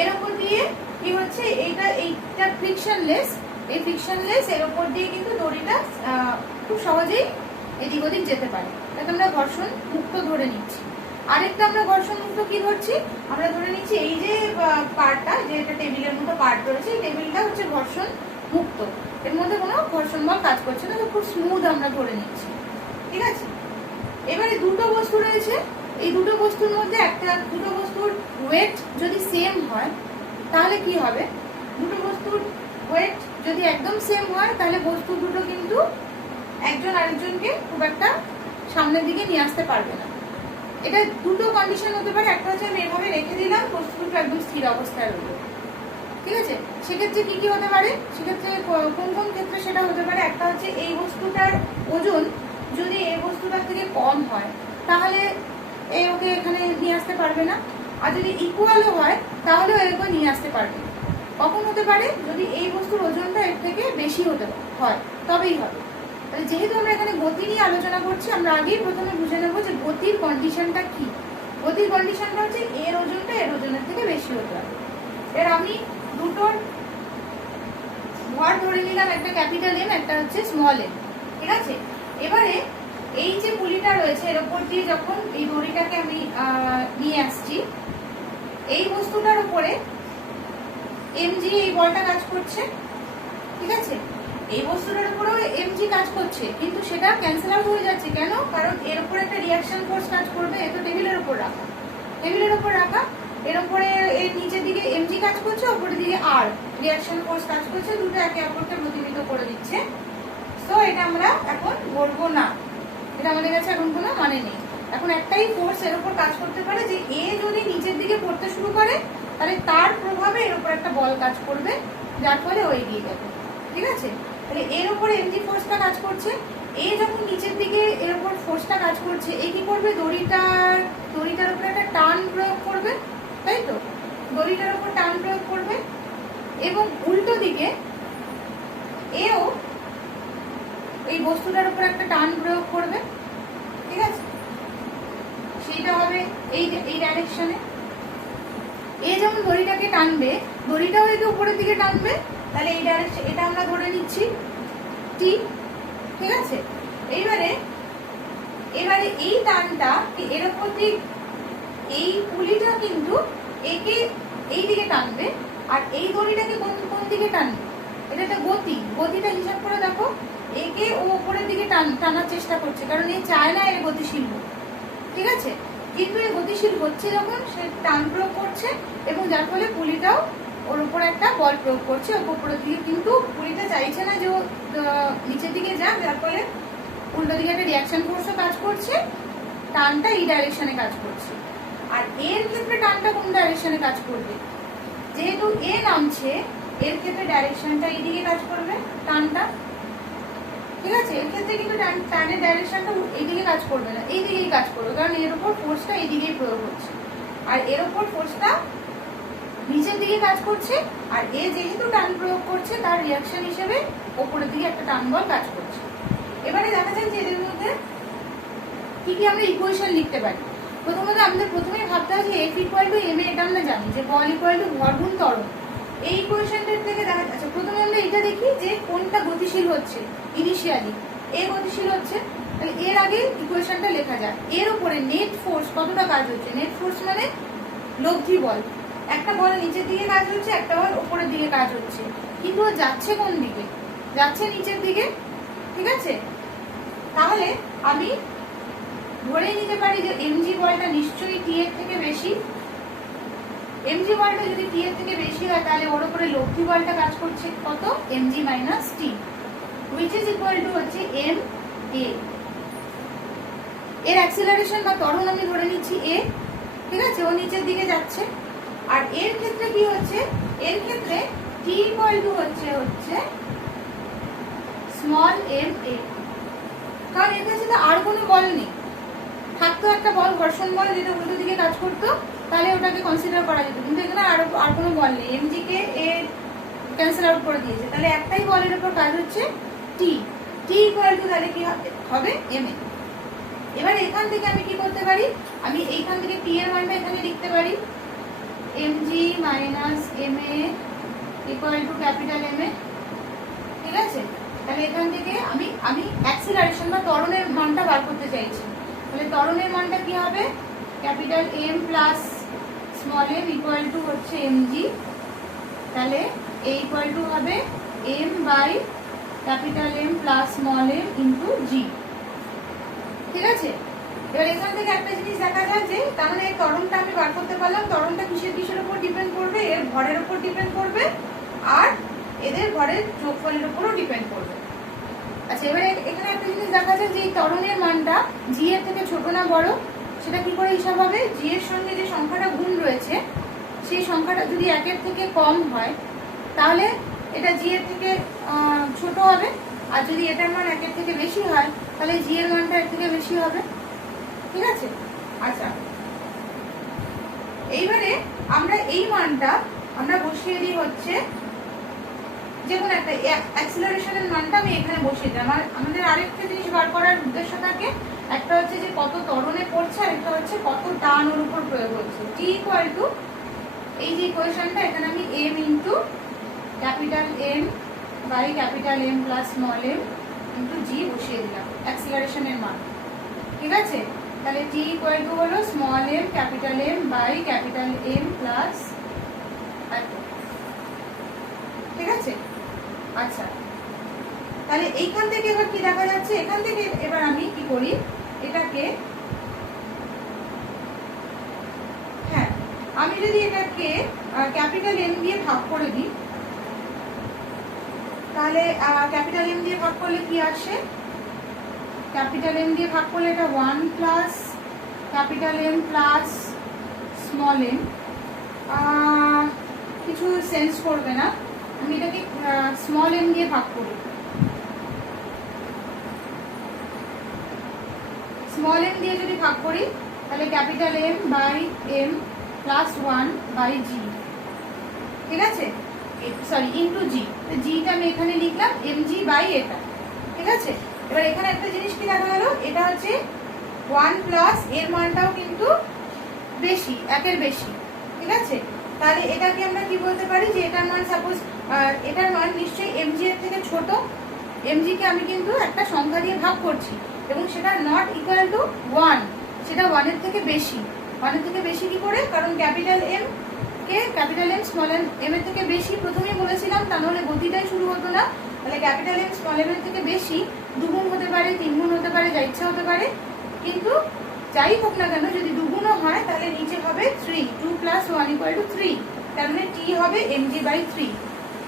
এর উপর দিয়ে কি হচ্ছে, এইটা ফ্রিকশনলেস, এই ফ্রিকশনলেস এর উপর দিয়ে কিন্তু দড়িটা খুব সহজেই এদিক ওদিক যেতে পারে, তাতে আমরা ঘর্ষণ মুক্ত ধরে নিচ্ছি। আরেকটা আমরা ঘর্ষণ মুক্ত কি ধরছি, আমরা ধরে নিচ্ছি এই যে পার্টটা, যে এটা টেবিলের মতো পার্ট রয়েছে, এই টেবিলটা হচ্ছে ঘর্ষণ মুক্ত, এর মধ্যে কোনো ঘর্ষণ বল কাজ করছে না, তো খুব স্মুথ আমরা ধরে নিচ্ছি, ঠিক আছে। এবারে দুটো বস্তু রয়েছে, এই দুটো বস্তুর মধ্যে দুটো বস্তুর ওয়েট যদি সেম হয় তাহলে কি হবে, দুটো বস্তুর ওয়েট যদি একদম সেম হয় তাহলে বস্তু দুটো কিন্তু একজন আরেকজনকে খুব একটা সামনের দিকে নিয়ে আসতে পারবে না। এটা দুটো কন্ডিশন হতে পারে, একটা হচ্ছে আমি এভাবে রেখে দিলাম, বস্তু দুটো একদম স্থির অবস্থায় রইল, ঠিক আছে। সেক্ষেত্রে কি কি হতে পারে, সেক্ষেত্রে কোন কোন ক্ষেত্রে সেটা হতে পারে, একটা হচ্ছে এই বস্তুটার ওজন যদি এই বস্তুটার থেকে কম হয় তাহলে ওকে এখানে নিয়ে আসতে পারবে না, আর যদি ইকুয়ালও হয় তাহলে ওকে নিয়ে আসতে পারবে। কখন হতে পারে, যদি এই বস্তুর ওজনটা এর থেকে বেশি হয় তবেই হবে। তাহলে যেহেতু আমরা এখানে গতি নিয়ে আলোচনা করছি, আমরা আগেই প্রথমে বুঝে নেবো যে গতির কন্ডিশনটা কি। গতির কন্ডিশনটা হচ্ছে এর ওজনটা এর ওজনের থেকে বেশি হতে হবে। এর আমি দুটোর ভর ধরে নিলাম, একটা ক্যাপিটাল এম, একটা হচ্ছে স্মল এম, ঠিক আছে। এবারে এই যে পুলিটা রয়েছে এর উপর দিয়ে যখন এই দড়িটাকে আমি নিয়ে আসছি, এই বস্তুটার উপরে এমজি এই বলটা কাজ করছে, ঠিক আছে। এই বস্তুটার উপরেও এমজি কাজ করছে, কিন্তু সেটা ক্যান্সেল আউট হয়ে যাচ্ছে। কেন? কারণ এর উপরে একটা রিয়াকশন ফোর্স কাজ করবে, এ তো টেবিলের উপর রাখা, এর উপরে এর নিচের দিকে এমজি কাজ করছে, উপরের দিকে আর রিয়াকশন ফোর্স কাজ করছে, দুটো একে অপরকে প্রতিনিধিত্ব করে দিচ্ছে। তো এটা আমরা এখন বলবো না, এটা আমাদের কাছে এখন কোনো মানে নেই। এখন একটাই ফোর্স এর উপর কাজ করতে পারে, যে এ যদি নিচের দিকে পড়তে শুরু করে তাহলে তার প্রভাবে এর উপর একটা বল কাজ করবে, যার ফলে ও এগিয়ে যাবে, ঠিক আছে। তাহলে এর উপরে এমজি ফোর্সটা কাজ করছে, এ যখন নিচের দিকে এর উপর ফোর্সটা কাজ করছে, এ কি করবে, দড়িটার উপরে একটা টান প্রয়োগ করবে, তাই তো, দড়িটার উপর টান প্রয়োগ করবে, এবং উল্টো দিকে এও এই বস্তুটার উপর একটা টান প্রয়োগ করবে, ঠিক আছে। সেইটা হবে এই ডাইরেকশনে। এ যেমন দড়িটাকে টানবে, দড়িটাও একে উপরের দিকে টানবে, তাহলে এই ডাইরেকশন, এটা আমরা ধরে নিচ্ছি টি, ঠিক আছে। এবারে এই টানটা এর উপর দিয়ে এই পুলিটা কিন্তু একে এই দিকে টানবে, আর এই দড়িটাকে কোন দিকে টানবে, এটা একটা গতিটা হিসাব করে দেখো, একে ও উপরের দিকে টানার চেষ্টা করছে, কারণ এই চায় না এর গতিশীল হোক, ঠিক আছে। কিন্তু এই গতিশীল হচ্ছে যখন সে টান প্রয়োগ করছে এবং যার ফলে পুলিটাও ওর উপর একটা বল প্রয়োগ করছে উপরের দিকে, কিন্তু পুলিটা চাইছে না যে ও নিচের দিকে যাক, যার ফলে উল্টো দিকে একটা রিয়াকশন ফোর্সও কাজ করছে, টানটা এই ডাইরেকশনে কাজ করছে। আর এর ক্ষেত্রে টানটা কোন ডাইরেকশনে কাজ করবে? যেহেতু এ নামছে, এর ক্ষেত্রে ডাইরেকশনটা এইদিকে কাজ করবে, টানটা, ঠিক আছে? এর ক্ষেত্রে কিন্তু টানের ডাইরেকশনটা এইদিকে কাজ করবে না, এইদিকেই কাজ করবে, কারণ এর উপর ফোর্সটা এইদিকেই প্রয়োগ হচ্ছে, আর এর উপর ফোর্সটা নিচের দিকে কাজ করছে, আর এ যেহেতু টান প্রয়োগ করছে তার রিয়াকশন হিসেবে ওপরের দিকে একটা টান বল কাজ করছে। এবারে দেখা যাচ্ছে যে এদের মধ্যে কি কি আমরা ইকুয়েশন লিখতে পারি। প্রথমত আমাদের প্রথমেই ভাবতে হবে যে F equal to M A, এটা আমরা জানি যে বল ইকুয়াল টু ভর গুণ ত্বরণ। এই ইকুয়েশনটার থেকে দেখা যাচ্ছে প্রথমে আমরা এটা দেখি যে কোনটা গতিশীল হচ্ছে। ইনিশিয়ালি এ গতিশীল হচ্ছে, তাহলে এর আগে ইকুয়েশনটা লেখা যায়। এর উপরে নেট ফোর্স কতটা কাজ হচ্ছে? নেট ফোর্স মানে লব্ধি বল, একটা বল নিচের দিকে কাজ হচ্ছে, একটা বল উপরের দিকে কাজ হচ্ছে, কিন্তু ও যাচ্ছে কোন দিকে? যাচ্ছে নিচের দিকে, ঠিক আছে? তাহলে আমি ধরে নিতে পারি যে এমজি বলটা নিশ্চয়ই টি এর থেকে বেশি। এমজি বলটা যদি টি এর থেকে বেশি হয় তাহলে ওর উপরে লব্ধি বলটা কাজ করছে কত? MG minus T, which is equal to হচ্ছে এম এ। এর অ্যাক্সিলারেশন বা ত্বরণ আমি ধরে নিচ্ছি এ, ঠিক আছে? ও নিচের দিকে যাচ্ছে। আর এর ক্ষেত্রে কি হচ্ছে? এর ক্ষেত্রে টি ইকুয়াল টু হচ্ছে স্মল এম এ, কারণ এর কাছে তো আর কোনো বল নেই। থাকতো একটা বল, ঘর্ষণ বল, যেটা উল্টো দিকে কাজ করতো, তাহলে ওটাকে কনসিডার করা যেত, কিন্তু এখানে আর কোনো বল নেই। এমজি কে এ ক্যান্সেল আউট করে দিয়েছে, তাহলে একটাই বলের উপর কাজ হচ্ছে টি। টি ইকুয়াল টু তাহলে কি হবে? M A. এবার এখান থেকে আমি কি করতে পারি? আমি এইখান থেকে টি এর মানটা এখানে লিখতে পারি, MG minus M A equal to capital M A, ঠিক আছে? তাহলে এখান থেকে আমি অ্যাক্সিলারেশন বা ত্বরণের মানটা বার করতে চাইছি। তাহলে ত্বরণের মানটা কি হবে? Capital M plus small M equal to হচ্ছে এমজি, তাহলে এ ইকুয়াল টু হবে M by capital M plus small M into G, ঠিক আছে? এবার এখান থেকে একটা জিনিস দেখা যায় যে তার মানে এই ত্বরণটা আমি বার করতে পারলাম। ত্বরণটা কিসের উপর ডিপেন্ড করবে? এর ভরের উপর ডিপেন্ড করবে, আর এদের ভরের যোগফলের উপরও ডিপেন্ড করবে। আচ্ছা, এবারে এখানে একটা জিনিস দেখা যায় যে এই ত্বরণের মানটা জি এর থেকে ছোট না বড়, সেটা কি করে হিসাব হবে? জি এর সঙ্গে যে সংখ্যাটা গুণ রয়েছে সেই সংখ্যাটা যদি একের থেকে কম হয় তাহলে এটা জি এর থেকে ছোট হবে, আর যদি এটার মান একের থেকে বেশি হয় তাহলে জি এর মানটা এর থেকে বেশি হবে, ঠিক আছে? আচ্ছা, এইবারে আমরা এই মানটা আমরা বসিয়ে দিই হচ্ছে যে কোনো একটা অ্যাক্সিলারেশনের মানটা আমি এখানে বসিয়ে দিই। আমাদের আরেকটা জিনিস বার করার উদ্দেশ্য থাকে, একটা হচ্ছে যে কত ত্বরণে পড়ছে, আর একটা হচ্ছে কত টান ওর উপর প্রয়োগ হচ্ছে। টি ইকুয়াল টু এই যে ইকুয়েশনটা, এখানে আমি M into capital M by capital M plus small M into G বসিয়ে দিলাম অ্যাক্সিলারেশনের মান, ঠিক আছে? তাহলে টি ইকুয়াল টু হলো small M capital M by capital M plus, ঠিক আছে? আচ্ছা, তাহলে এইখান থেকে এবার কি দেখা যাচ্ছে? এখান থেকে এবার আমি কি করি, এটাকে, হ্যাঁ, আমি যদি এটাকে ক্যাপিটাল এম দিয়ে ভাগ করে দিই, তাহলে ক্যাপিটাল এম দিয়ে ভাগ করলে কি আসে? ক্যাপিটাল এম দিয়ে ভাগ করলে এটা 1 plus capital M plus small M, কিছু সেন্স করবে না। আমি এটাকে স্মল এম দিয়ে ভাগ করি, স্মল এম দিয়ে যদি ভাগ করি তাহলে capital M by M plus 1 by G, ঠিক আছে? সরি, ইন্টু জি, জিটা আমি এখানে লিখলাম এমজি বাই এটা, ঠিক আছে? এবার এখানে একটা জিনিস কি দেখা গেল, এটা হচ্ছে 1 প্লাস এর মানটাও কিন্তু বেশি, একের বেশি, ঠিক আছে? তাহলে এটাকে আমরা কি বলতে পারি যে এটার মান, সাপোজ এটার মান নিশ্চয়ই এমজি এর থেকে ছোট। এমজি কে আমি কিন্তু একটা সংখ্যা দিয়ে ভাগ করছি এবং সেটা নট ইকুয়াল টু 1, সেটা 1 এর থেকে বেশি। 1 এর থেকে বেশি কি করে? কারণ ক্যাপিটাল এম কে ক্যাপিটাল এম স্মল এম এর থেকে বেশি প্রথমেই বলেছিলাম, তা নাহলে গতিটাই শুরু হতো না। তাহলে ক্যাপিটাল এম স্মল এম এর থেকে বেশি, 2 গুণ হতে পারে, 3 গুণ হতে পারে, যা ইচ্ছা হতে পারে, কিন্তু যাই হোক না কেন যদি 2 গুণ শূন্য হয় তাহলে নিচে হবে 3, 2 + 1 = 3, তার মানে টি হবে mg/3,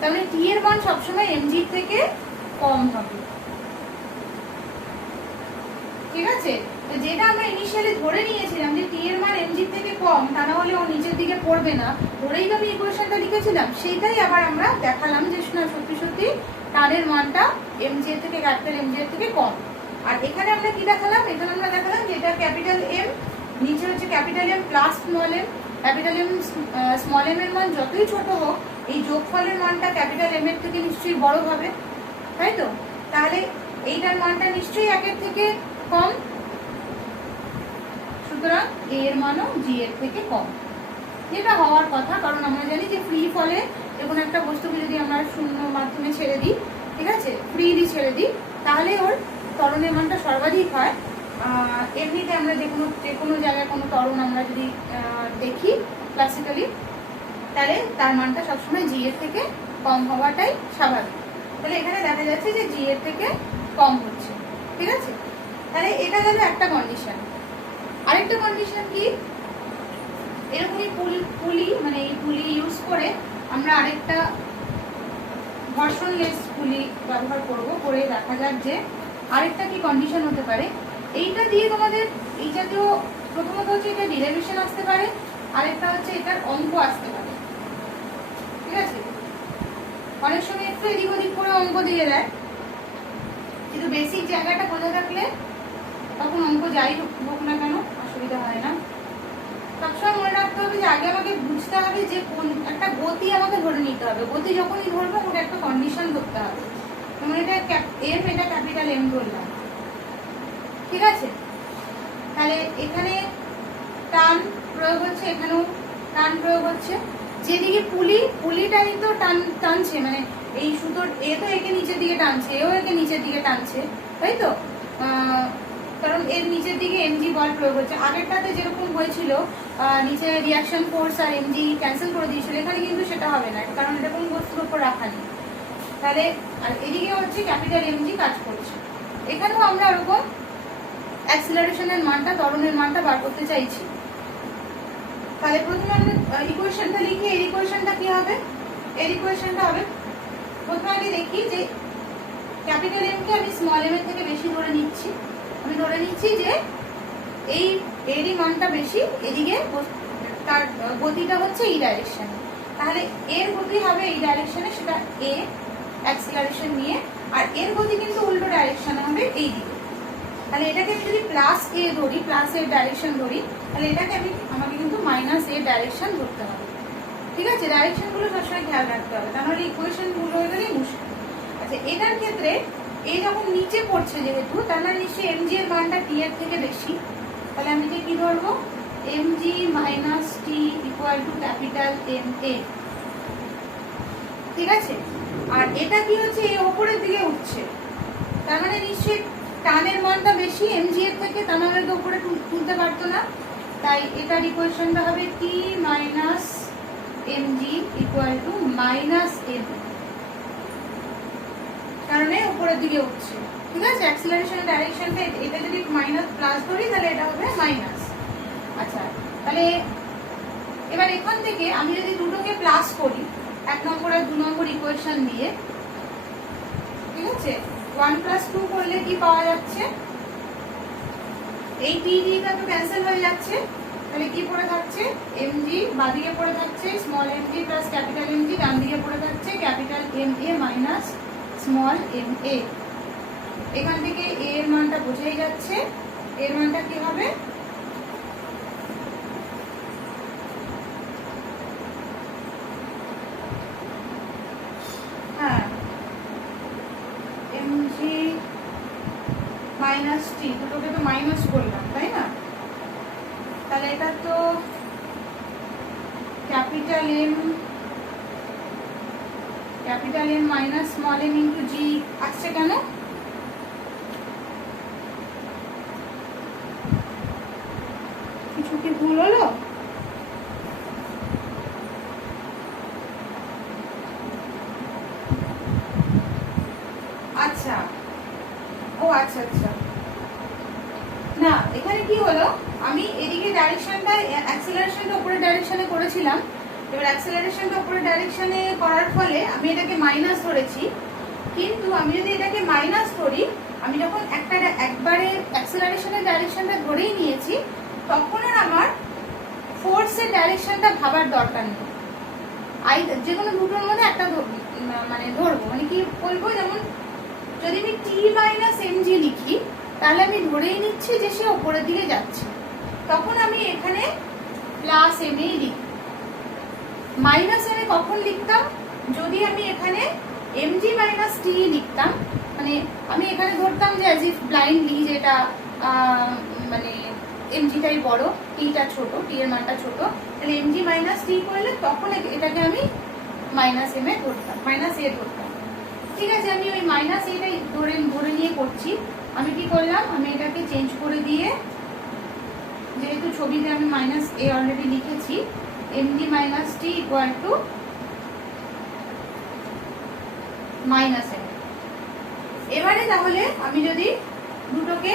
তার মানে টি এর মান সবসময় mg থেকে কম হবে। ঠিক আছে, তো যেটা আমরা ইনিশিয়ালি ধরে নিয়েছিলাম যে টি এর মান mg থেকে কম, তা না হলে ও নিচের দিকে পড়বে না, ধরেই তো আমি ইকুয়েশনটা লিখেছিলাম, সেইটাই আবার আমরা দেখালাম যে সত্যি সত্যি টানের মানটা mg এর থেকে ক্যাপিটাল mg এর থেকে কম। আর এখানে আমরা কি দেখালাম, এখানে আমরা দেখালাম যে এটা ক্যাপিটাল এম, নিচে হচ্ছে capital M plus small M. Capital M small M এর মান যতই ছোট হোক, এই যোগফলের মানটা ক্যাপিটাল এম এর থেকে নিশ্চয়ই বড় হবে, তাই তো? তাহলে এইটার মানটা নিশ্চয়ই একের থেকে কম, সুতরাং এ এর মানও জি এর থেকে কম, যেটা হওয়ার কথা। কারণ আমরা জানি যে ফ্রি ফলে যখন একটা বস্তুকে যদি আমরা শূন্য মাধ্যমে ছেড়ে দিই, ঠিক আছে, ফ্রিলি ছেড়ে দিই, তাহলে ওর ত্বরণের মানটা সর্বাধিক হয়। এমনিতে আমরা যে কোনো জায়গায় কোনো ত্বরণ আমরা যদি দেখি ক্লাসিক্যালি, তাহলে তার মানটা সবসময় জি এর থেকে কম হওয়াটাই স্বাভাবিক। তাহলে এখানে দেখা যাচ্ছে যে জি এর থেকে কম হচ্ছে, ঠিক আছে। তাহলে এটা গেল একটা কন্ডিশন। আরেকটা কন্ডিশন কি, এরকমই পুলি মানে এই পুলি ইউজ করে আমরা আরেকটা ঘর্ষণলেস পুলি ব্যবহার করব, করে দেখা যাক যে আরেকটা কি কন্ডিশন হতে পারে। এইটা দিয়ে তোমাদের এই জাতীয় প্রথমত হচ্ছে এটা ডিরাইভেশন আসতে পারে, আরেকটা হচ্ছে এটার অঙ্ক আসতে পারে, ঠিক আছে। অনেক সময় একটু এদিক ওদিক করে অঙ্ক দিয়ে দেয়, কিন্তু বেসিক জায়গাটা বোঝা থাকলে তখন অঙ্ক যাই হোক না কেন অসুবিধা হয় না। সবসময় মনে রাখতে হবে যে আগে আমাকে বুঝতে হবে যে কোন একটা গতি আমাকে ধরে নিতে হবে, গতি যখনই ধরবো ওটা একটা কন্ডিশন ধরতে হবে। যেমন এটা এম, এটা ক্যাপিটাল এম ধরলাম, ঠিক আছে। তাহলে এখানে টান প্রয়োগ হচ্ছে, এখানেও টান প্রয়োগ হচ্ছে। যেদিকে পুলিটাই তো টানছে, মানে এই সুতোর এ তো একে নিচের দিকে টানছে, এও একে নিচের দিকে টানছে, তাই তো? কারণ এর নিচের দিকে এমজি বল প্রয়োগ হচ্ছে। আগেরটাতে যেরকম হয়েছিল নিচে রিয়াকশন ফোর্স আর এমজি ক্যান্সেল করে দিয়েছিল, এখানে কিন্তু সেটা হবে না, কারণ এটা কোনো বস্তুর উপর রাখা নেই। তাহলে আর এদিকে হচ্ছে ক্যাপিটাল এমজি কাজ করছে। এখানেও আমরা ওরকম অ্যাক্সিলারেশনের মানটা, ত্বরণের মানটা বার করতে চাইছি। তাহলে প্রথমে আমরা ইকুয়েশনটা লিখি। এর ইকুয়েশনটা কি হবে? এর ইকুয়েশনটা হবে, প্রথমে আগে দেখি যে ক্যাপিটাল এম কে আমি স্মল এম এর থেকে বেশি ধরে নিচ্ছি। আমি ধরে নিচ্ছি যে এই এরই মানটা বেশি, এদিকে তার গতিটা হচ্ছে এই ডাইরেকশনে, তাহলে এর গতি হবে এই ডাইরেকশনে, সেটা এ অ্যাক্সিলারেশন নিয়ে, আর এর গতি কিন্তু উল্টো ডাইরেকশনে হবে এই দিকে। তাহলে এটাকে আমি যদি প্লাস এ ধরি, প্লাস এর ডাইরেকশন ধরি, তাহলে এটাকে আমাকে কিন্তু মাইনাস এর ডাইরেকশন ধরতে হবে, ঠিক আছে। ডাইরেকশন গুলো সবসময় খেয়াল রাখতে হবে, তাহলে ইকুয়েশন গুলো হয়ে গেলেই মুশকিল। আচ্ছা, এটার ক্ষেত্রে এ যখন নিচে পড়ছে যেহেতু, তার মানে নিশ্চয়ই এমজি এর মানটা টি এর থেকে বেশি, তাহলে আমি কি ধরবো, MG minus T equal to capital M A, ঠিক আছে। আর এটা কি হচ্ছে, এ ওপরের দিকে উঠছে, তার মানে নিশ্চয়ই টানের মানটা বেশি এমজি এর থেকে, তা নাহলে তো উপরে তুলতে পারতো না। তাই এটার ইকুয়েশনটা হবে T minus MG equal to minus M, কারণ উপরের দিকে উঠছে, ঠিক আছে। অ্যাক্সিলারেশন ডাইরেকশনটা এটা যদি মাইনাস প্লাস ধরি, তাহলে এটা হবে মাইনাস। আচ্ছা, তাহলে এবার এখান থেকে আমি যদি দুটোকে প্লাস করি, 1 নম্বর আর 2 নম্বর ইকুয়েশন দিয়ে, ঠিক আছে, 1 + 2 করলে কি পাওয়া যাচ্ছে, এই টি ডিটা তো ক্যান্সেল হয়ে যাচ্ছে, তাহলে কি পড়ে থাকছে, এমজি বাদিকে পড়ে থাকছে small MG plus capital MG, ডান দিকে পড়ে থাকছে capital M A minus small M A. এখান থেকে এ এর মানটা বোঝাই যাচ্ছে, এর মানটা কি হবে, হ্যাঁ এমজি মাইনাস টি, দুটোকে তো মাইনাস করলাম, তাই না? তাহলে এটা তো capital M minus small M into G আসছে কেন, কিছু কি ভুল হলো? আচ্ছা, ও আচ্ছা আচ্ছা, না এখানে কি হলো, আমি এদিকে ডাইরেকশনটা অ্যাক্সেলারেশনটা উপরের ডাইরেকশনে করেছিলাম। এবার অ্যাক্সেলারেশনটা উপরের ডাইরেকশনে করার ফলে আমি এটাকে মাইনাস ধরেছি, কিন্তু আমি যদি এটাকে মাইনাস ধরি, আমি যখন একবারে অ্যাক্সেলারেশনের ডাইরেকশনটা ধরেই নিয়েছি, তখন আর আমার ফোর্সের ডাইরেকশনটা ভাবার দরকার নেই। যে কোনো দুটোর মধ্যে একটা মানে ধরবো, মানে কি বলবো, যেমন যদি আমি টি মাইনাস এমজি লিখি, তাহলে আমি ধরেই নিচ্ছি যে সে ওপরের দিকে যাচ্ছে, তখন আমি এখানে প্লাস এম এই লিখি। মাইনাস এম এ কখন লিখতাম, যদি আমি এখানে এমজি মাইনাস টি লিখতাম, মানে আমি এখানে ধরতাম যে অ্যাজ ইফ ব্লাইন্ডলি, যেটা মানে এমজিটাই বড়, টিটা ছোট, টি এর মানটা ছোট, তাহলে এমজি মাইনাস টি করলে তখন এটাকে আমি মাইনাস এম এ ধরতাম, মাইনাস এ ধরতাম। ঠিক আছে, আমি ওই মাইনাস এটাই ধরে নিয়ে করছি। আমি কি করলাম, আমি এটাকে চেঞ্জ করে দিয়ে, যেহেতু ছবিতে আমি মাইনাস এ অলরেডি লিখেছি, MG minus T equal to minus M. এবারে তাহলে আমি যদি দুটোকে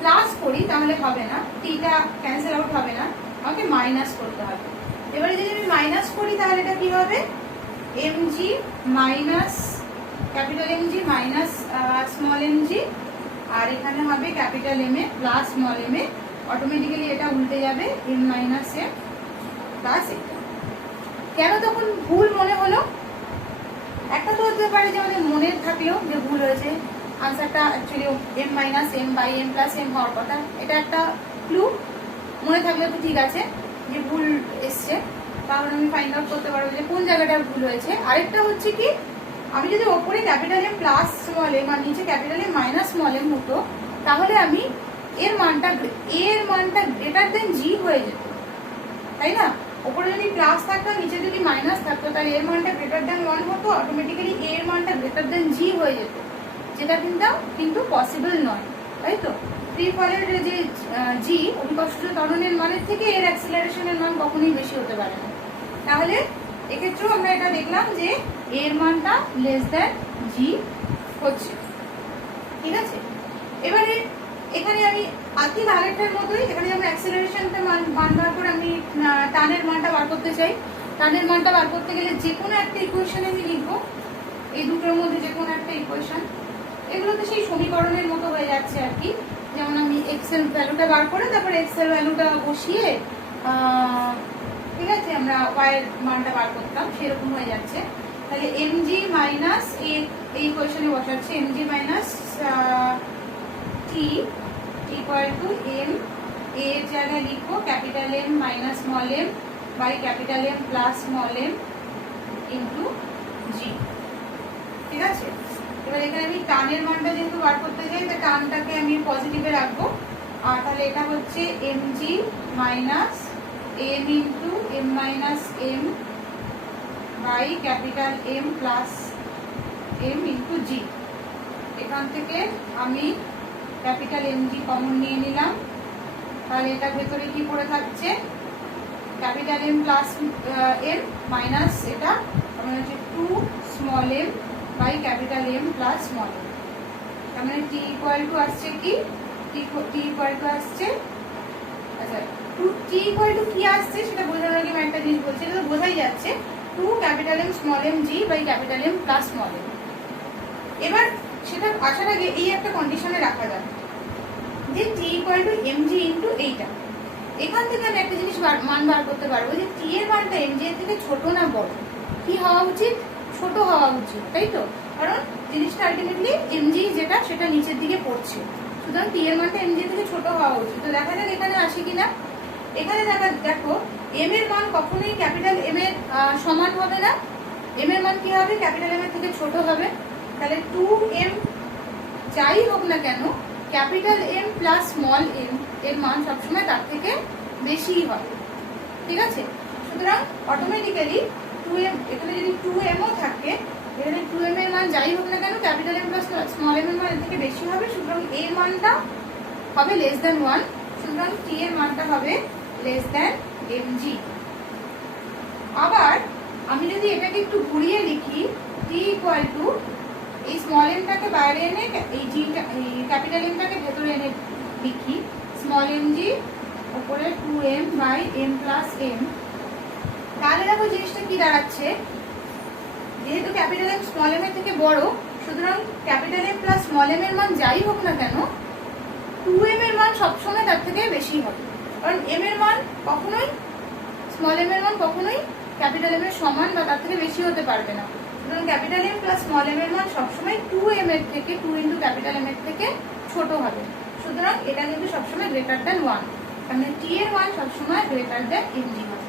প্লাস করি তাহলে হবে না, টিটা ক্যান্সেল আউট হবে না, আমাকে মাইনাস করতে হবে। এবারে যদি আমি মাইনাস করি তাহলে এটা কি হবে, MG minus capital MG minus small MG, আর এখানে হবে capital M A plus small M A. Automatically এটা উল্টে যাবে, এম মাইনাস এম প্লাস এটা। কেন তখন ভুল মনে হলো? একটা তো হতে পারে যে আমাদের মনে থাকলেও যে ভুল হয়েছে, আনসারটা actually M minus M by M plus M হওয়ার কথা, এটা একটা ক্লু। মনে থাকলে তো ঠিক আছে, যে ভুল এসছে তাহলে আমি ফাইন্ড আউট করতে পারবো যে কোন জায়গাটা ভুল হয়েছে। আরেকটা হচ্ছে কি, আমি যদি ওপরে capital M plus small M আর নিচে capital M minus small M হতো, তাহলে আমি এর মানটা গ্রেটার দেন জি হয়ে যেত, তাই না? ওপরে যদি প্লাস থাকতো, নিচে যদি মাইনাস থাকতো, তাহলে এর মানটা গ্রেটার দেন 1 হতো, অটোমেটিক্যালি এর মানটা গ্রেটার দেন জি হয়ে যেত, যেটা কিন্তু পসিবল নয়, তাই তো? ফ্রি ফলের যে জি অভিকর্ষজ ত্বরণের মানের থেকে এর অ্যাক্সিলারেশনের মান কখনোই বেশি হতে পারে না। তাহলে এক্ষেত্রেও আমরা এটা দেখলাম যে এর মানটা লেস দেন জি হচ্ছে। ঠিক আছে, এবারে এখানে আমি ঠিক আরেকটার মতোই, এখানে আমরা অ্যাক্সিলারেশনটা মান বার করে আমি টানের মানটা বার করতে চাই। টানের মানটা বার করতে গেলে যে কোনো একটা ইকুয়েশনে আমি লিখবো, এই দুটোর মধ্যে যে কোনো একটা ইকুয়েশন। এগুলো তো সেই সমীকরণের মতো হয়ে যাচ্ছে আর কি, যেমন আমি এক্স এর ভ্যালুটা বার করে তারপরে এক্স এর ভ্যালুটা বসিয়ে ঠিক আছে আমরা ওয়াই এর মানটা বার করতাম, সেরকম হয়ে যাচ্ছে। তাহলে এমজি মাইনাস এই ইকুয়েশনে বসাচ্ছে, MG minus T equal to M, এর জায়গায় লিখবো capital M minus small M by capital M plus small M into G. ঠিক আছে, এবার এখানে আমি টানের মানটা যেহেতু বার করতে চাই, তাই টানটাকে আমি পজিটিভে রাখবো। আর তাহলে এটা হচ্ছে MG minus M into M minus M by capital M plus M into G. এখান থেকে আমি ক্যাপিটাল এম জি কমন নিয়ে নিলাম, তাহলে এটা ভেতরে কি পড়ে থাকছে, capital M plus M minus এটা মানে হচ্ছে 2 small M by capital M plus small M. তার মানে টি ইকুয়াল টু আসছে কি, টি ইকুয়াল টু আসছে, আচ্ছা টি ইকুয়াল টু কি আসছে সেটা বোঝানোর আগে আমি একটা জিনিস বলছি, এটা তো বোঝাই যাচ্ছে, 2 capital M small M G by capital M plus small M. এবার সেটা আসার আগে এই একটা কন্ডিশনে রাখা যাবে যে T equal to M G into এইটা। এখান থেকে আমি একটা জিনিস মান বার করতে পারবো যে টি এর মানটা এম জি এর থেকে ছোট না বড়। কি হওয়া উচিত, ছোট হওয়া উচিত, তাই তো? কারণ জিনিসটা আলটিমেটলি এম জি যেটা সেটা নিচের দিকে পড়ছে, সুতরাং টি এর মানটা এম জি থেকে ছোট হওয়া উচিত। তো দেখা যাক এখানে আসে কিনা। এখানে দেখো এম এর মান কখনোই ক্যাপিটাল এম এর সমান হবে না, এম এর মান কি হবে, ক্যাপিটাল এম এর থেকে ছোট হবে। তাহলে 2m যাই হোক না কেন, capital M plus small M এর মান সবসময় তার থেকে বেশি হয়। ঠিক আছে, সুতরাং অটোমেটিক্যালি 2m, এখানে যদি 2m ও থাকে, এখানে 2m এর মান যাই হোক না কেন capital M plus small M এর মান এর থেকে বেশি হবে, সুতরাং এর মানটা হবে লেস দ্যান 1, সুতরাং টি এর মানটা হবে লেস দ্যান mg। আবার আমি যদি এটাকে একটু ঘুরিয়ে লিখি, টি ইকুয়াল টু এই স্মল এমটাকে বাইরে এনে এই জিটা এই ক্যাপিটাল এমটাকে ভেতরে এনে লিখি, স্মল স্মল mg উপরে 2m by m plus m। তাহলে দেখো জিনিসটা কি দাঁড়াচ্ছে, যেহেতু ক্যাপিটাল M স্মল m এর থেকে বড়, সুতরাং capital M plus small m এর মান যাই হোক না কেন 2m এর মান সবসময় তার থেকে বেশি হবে, কারণ m এর মান কখনোই স্মল m এর মান কখনোই ক্যাপিটাল M এর সমান বা তার থেকে বেশি হতে পারবে না। সুতরাং capital M plus small m এর মান সবসময় 2m এর থেকে 2 ইন্টু ক্যাপিটাল M এর থেকে ছোট হবে। সুতরাং এটা কিন্তু সবসময় গ্রেটার দ্যান 1, তার মানে t এর মান সবসময় গ্রেটার দ্যান mg হবে।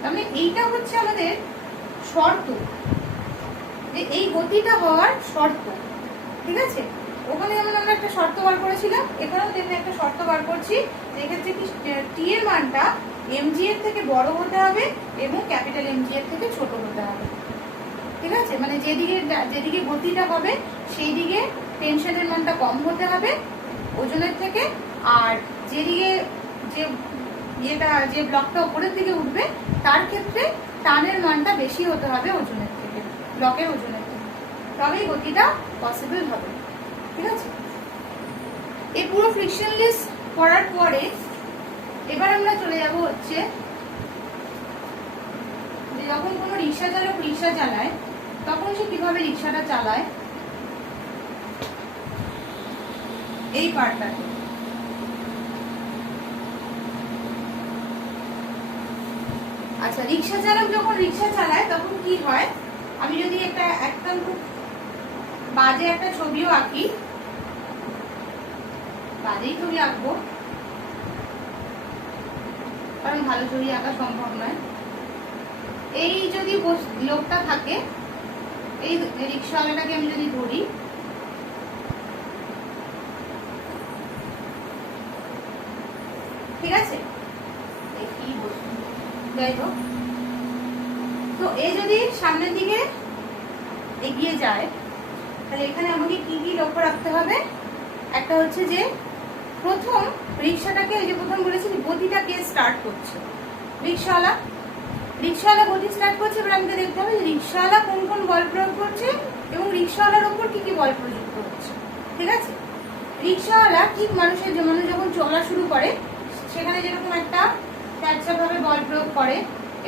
তার মানে এইটা হচ্ছে আমাদের শর্ত, যে এই গতিটা হওয়ার শর্ত। ঠিক আছে, ওখানে যেমন আমরা একটা শর্ত বার করেছিলাম, এখানেও তেমনি একটা শর্ত বার করছি, যে এক্ষেত্রে কি টি এর মানটা mg এর থেকে বড় হতে হবে এবং ক্যাপিটাল mg এর থেকে ছোট হতে হবে। ঠিক আছে, মানে যেদিকে গতিটা হবে সেই দিকে টেনশনের মানটা কম হতে হবে ওজনের থেকে, আর যেদিকে যে ব্লকটা উপরের দিকে উঠবে তার ক্ষেত্রে টানের মানটা বেশি হতে হবে ওজনের থেকে, ব্লকের ওজনের থেকে, তবেই গতিটা পসিবল হবে। ঠিক আছে, এই পুরো ফ্রিকশনলেস করার পরে এবার আমরা চলে যাব হচ্ছে যে যখন কোনো রিক্সা চালক রিক্সা চালায় তখন সে কিভাবে রিক্সাটা চালায়, এই পার্টটাতে। আচ্ছা, রিক্সা চালক যখন রিক্সা চালায় তখন কি হয়, আমি যদি একদম খুব বাজে একটা ছবিও আঁকি, বাজেই ছবি আঁকবো কারণ ভালো ছবি আঁকা সম্ভব নয়। এই যদি লোকটা থাকে, এই রিক্সাওয়ালাটাকে আমি যদি ধরি, ঠিক আছে, যাই হোক, তো এই যদি সামনের দিকে এগিয়ে যায় তাহলে এখানে আমাকে কি কি লক্ষ্য রাখতে হবে। একটা হচ্ছে যে প্রথম রিক্সাটাকে, ওই যে প্রথম বলেছি গতিটাকে স্টার্ট করছে রিক্সাওয়ালা গতি স্টার্ট করছে। এবার আমাকে দেখতে হবে যে রিক্সাওয়ালা কোন কোন বল প্রয়োগ করছে এবং রিক্সাওয়ালার ওপর কি কি বল প্রযুক্ত হচ্ছে। ঠিক আছে, রিক্সাওয়ালা ঠিক মানুষ যখন চলা শুরু করে সেখানে যেরকম একটা ভাবে বল প্রয়োগ করে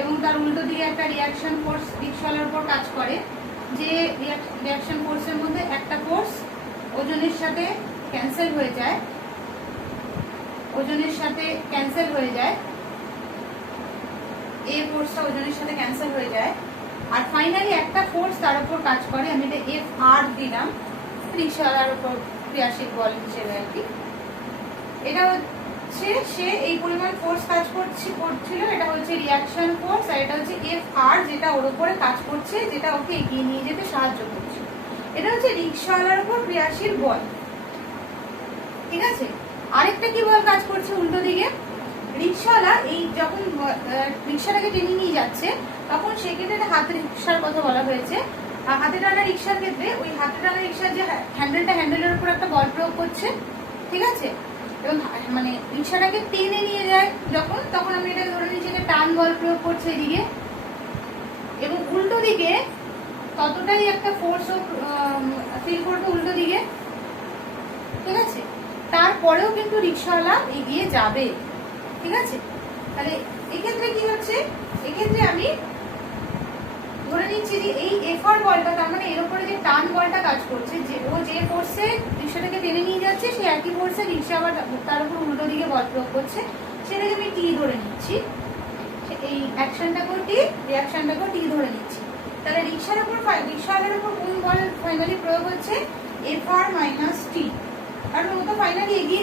এবং তার উল্টো দিকে একটা রিয়াকশন ফোর্স রিক্সাওয়ালার উপর কাজ করে, যে রিয়াকশন ফোর্সের মধ্যে একটা ফোর্স ওজনের সাথে ক্যান্সেল হয়ে যায়, এই ফোর্সটা ওজনের সাথে ক্যান্সেল হয়ে যায়, আর ফাইনালি একটা ফোর্স তার উপর কাজ করে, আমি এটা Fr দিলাম রিক্সাওয়ালার উপর ক্রিয়াশীল বল হিসেবে আর কি। এটা হচ্ছে সে এই পরিমাণ ফোর্স কাজ করছিল, এটা হচ্ছে রিয়াকশন ফোর্স, আর এটা হচ্ছে Fr যেটা ওর উপরে কাজ করছে, যেটা ওকে এগিয়ে নিয়ে যেতে সাহায্য করছে। এটা হচ্ছে রিক্সাওয়ালার উপর ক্রিয়াশীল বল। ঠিক আছে, আরেকটা কি বল কাজ করছে উল্টো দিকে, রিক্সাওয়ালা এই যখন রিক্সাটাকে টেনে নিয়ে যাচ্ছে তখন সেক্ষেত্রে হাতের রিক্সার কথা বলা হয়েছে। হাতে টানা রিক্সার ক্ষেত্রে ওই হাতে টানা রিক্সার যে হ্যান্ডেলের উপর একটা বল প্রয়োগ করছে। ঠিক আছে, এবং মানে রিক্সাটাকে টেনে নিয়ে যায় তখন আমি এটা ধরে নিচ্ছি যে টান বল প্রয়োগ করছে এদিকে, এবং উল্টো দিকে ততটাই একটা ফোর্স ফিল করবে উল্টো দিকে। ঠিক আছে, তারপরেও কিন্তু রিক্সাওয়ালা এগিয়ে যাবে। ঠিক আছে, তাহলে এক্ষেত্রে কি হচ্ছে, এক্ষেত্রে আমি ধরে নিচ্ছি যে এই Fr বলটা, তার মানে এর উপরে যে টান বলটা কাজ করছে, যে ও যে ফোর্সে রিক্সাটাকে টেনে নিয়ে যাচ্ছে সেই একই ফোর্সে রিক্সা আবার তার উপর উল্টো দিকে বল প্রয়োগ করছে, সেটাকে আমি টি ধরে নিচ্ছি, এই অ্যাকশনটাকেও টি রিয়াকশনটাকেও টি ধরে নিচ্ছি। তাহলে রিক্সাওয়ালার উপর কোন বল ফাইনালি প্রয়োগ হচ্ছে, Fr মাইনাস টি, কারণ ও তো ফাইনালি এগিয়ে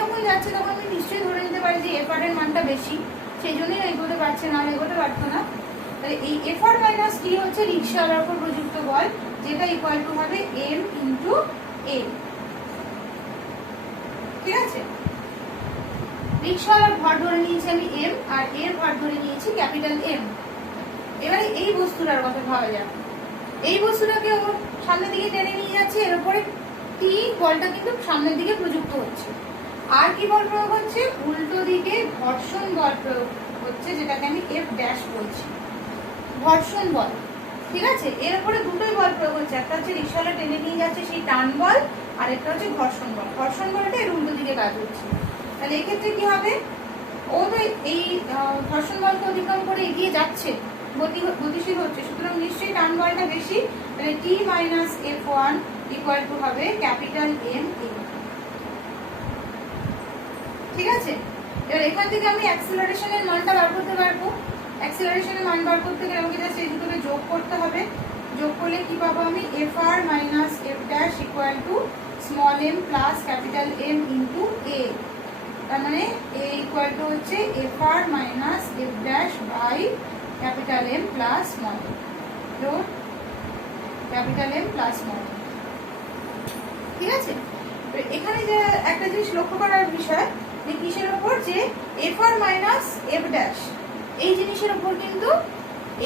যখন যাচ্ছে তখন আমি নিশ্চয়ই ধরে নিতে পারি যে Fr এর মানটা বেশি, সেই জন্যই এগোতে পারছে না, এগোতে পারতো না। তাহলে এই Fr মাইনাস টি হচ্ছে রিক্সাওয়ালার উপর প্রযুক্ত বল, যেটা ইকুয়াল টু হবে m ইন্টু a। ঠিক আছে, রিক্সাওয়ালার ভর ধরে নিয়েছি আমি m, আর এর ভর ধরে নিয়েছি ক্যাপিটাল M। এবারে এই বস্তুটার কথা ভাবা যাক, এই বস্তুটাকে ও সামনের দিকে টেনে নিয়ে যাচ্ছে, এর উপরে টি বলটা কিন্তু সামনের দিকে প্রযুক্ত হচ্ছে। আর কি বল প্রয়োগ হচ্ছে, উল্টো দিকে ঘর্ষণ বল প্রয়োগ হচ্ছে, যেটাকে আমি F ড্যাশ বলছি, ঘর্ষণ বল। ঠিক আছে, এর উপরে দুটোই বল প্রয়োগ হচ্ছে, একটা হচ্ছে রিক্সাওয়ালা টেনে নিয়ে যাচ্ছে সেই টান বল, আর একটা হচ্ছে ঘর্ষণ বল। ঘর্ষণ বলটা এর উল্টো দিকে কাজ হচ্ছে। তাহলে এক্ষেত্রে কি হবে, ও তো এই ঘর্ষণ বলকে অতিক্রম করে এগিয়ে যাচ্ছে, গতিশীল হচ্ছে, সুতরাং নিশ্চয়ই টান বলটা বেশি। তাহলে টি মাইনাস F1 ইকুয়াল টু হবে ক্যাপিটাল M A। ঠিক আছে, এবার এখান থেকে আমি অ্যাক্সিলারেশনের মানটা বার করতে পারবো। অ্যাক্সিলারেশনের মান বার করতে গেলে আমাকে জাস্ট এই দুটোকে যোগ করতে হবে। যোগ করলে কি পাবো আমি, FR minus F dash equal to small m plus capital M into A। তার মানে A ইকুয়াল টু হচ্ছে FR minus F dash by capital M plus small m, capital M plus small m। ঠিক আছে, এখানে যে একটা জিনিস লক্ষ্য করার বিষয়, যে কিসের উপর, যে FR মাইনাস F ড্যাশ এই জিনিসের উপর কিন্তু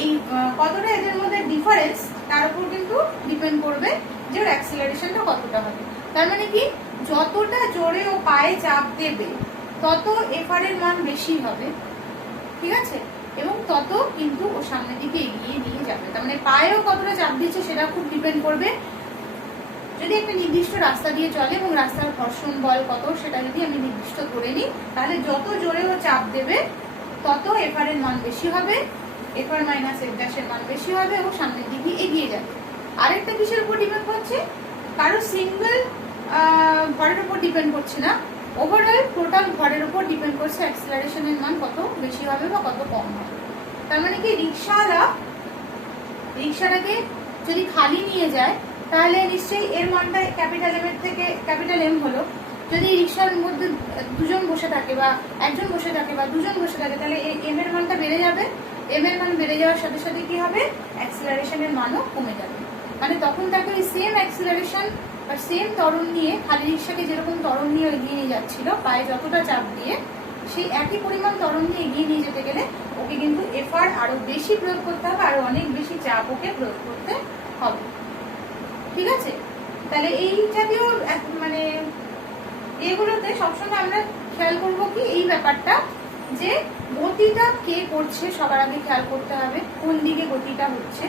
এই কতটা এদের মধ্যে ডিফারেন্স তার উপর কিন্তু ডিপেন্ড করবে যে ওর অ্যাক্সিলারেশনটা কতটা হবে। তার মানে কি, যতটা জোরে ও পায়ে চাপ দেবে তত FR এর মান বেশি হবে। ঠিক আছে, এবং তত কিন্তু ও সামনের দিকে এগিয়ে নিয়ে যাবে। তার মানে পায়েও কতটা চাপ দিচ্ছে সেটা খুব ডিপেন্ড করবে। যদি একটা নির্দিষ্ট রাস্তা দিয়ে চলে এবং রাস্তার ঘর্ষণ বল কত সেটা যদি আমি নির্দিষ্ট করে নিই, তাহলে যত জোরে ও চাপ দেবে তত FR এর মান বেশি হবে, FR মাইনাস F ড্যাশ এর মান বেশি হবে এবং সামনের দিকে এগিয়ে যাবে। আরেকটা কিসের উপর ডিপেন্ড করছে, কারো সিঙ্গেল ভরের উপর ডিপেন্ড করছে না, ওভারঅল টোটাল ভরের উপর ডিপেন্ড করছে অ্যাক্সিলারেশনের মান কত বেশি হবে বা কত কম হবে। তার মানে কি, রিক্সাটাকে যদি খালি নিয়ে যায় তাহলে নিশ্চয়ই এর মানটা ক্যাপিটাল M এর থেকে ক্যাপিটাল M হলো। যদি রিক্সার মধ্যে দুজন বসে থাকে বা একজন বসে থাকে বা দুজন বসে থাকে, তাহলে এই M এর মানটা বেড়ে যাবে। M এর মান বেড়ে যাওয়ার সাথে সাথে কি হবে, অ্যাক্সিলারেশনের মানও কমে যাবে। মানে তখন তাকে ওই সেম অ্যাক্সিলারেশন বা সেম ত্বরণ নিয়ে, খালি রিক্সাকে যেরকম ত্বরণ নিয়ে এগিয়ে নিয়ে যাচ্ছিল পায়ে যতটা চাপ দিয়ে, সেই একই পরিমাণ ত্বরণ নিয়ে এগিয়ে নিয়ে যেতে গেলে ওকে কিন্তু FR আরো বেশি প্রয়োগ করতে হবে, আরো অনেক বেশি চাপ ওকে প্রয়োগ করতে হবে। ঠিক আছে, তাহলে এই জাতীয় মানে এগুলোতে সবসময় আমরা খেয়াল করবো কি, এই ব্যাপারটা যে গতিটা কে করছে সবার আগে খেয়াল করতে হবে, কোন দিকে গতিটা হচ্ছে।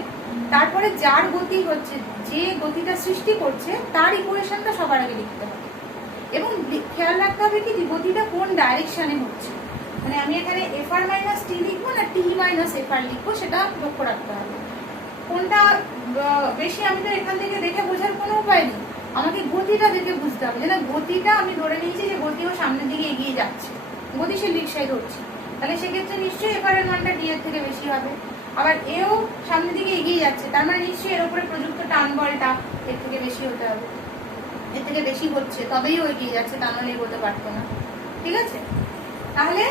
তারপরে যার গতি হচ্ছে, যে গতিটা সৃষ্টি করছে তার ইকুয়েশনটা সবার আগে লিখতে হবে এবং খেয়াল রাখতে হবে কি গতিটা কোন ডাইরেকশনে হচ্ছে। মানে আমি এখানে FR মাইনাস T লিখবো না T মাইনাস FR লিখবো সেটা লক্ষ্য রাখতে হবে। কোনটা বেশি আমি তো এখান থেকে দেখে বোঝার কোনো উপায় নেই, আমাকে গতিটা দেখে বুঝতে হবে। যে না, গতিটা আমি ধরে নিয়েছি যে গতিও সামনের দিকে এগিয়ে যাচ্ছে, গতিশীল রিক্সায় ধরছি, তাহলে সেক্ষেত্রে নিশ্চয়ই FR এর মানটা D এর থেকে বেশি হবে। আবার এও সামনের দিকে এগিয়ে যাচ্ছে, তার মানে নিশ্চয়ই এর উপরে প্রযুক্ত টান বলটা এর থেকে বেশি হতে হবে, এর থেকে বেশি হচ্ছে তবেই ও এগিয়ে যাচ্ছে, তা নাহলে এগোতে পারতো না। ঠিক আছে, তাহলে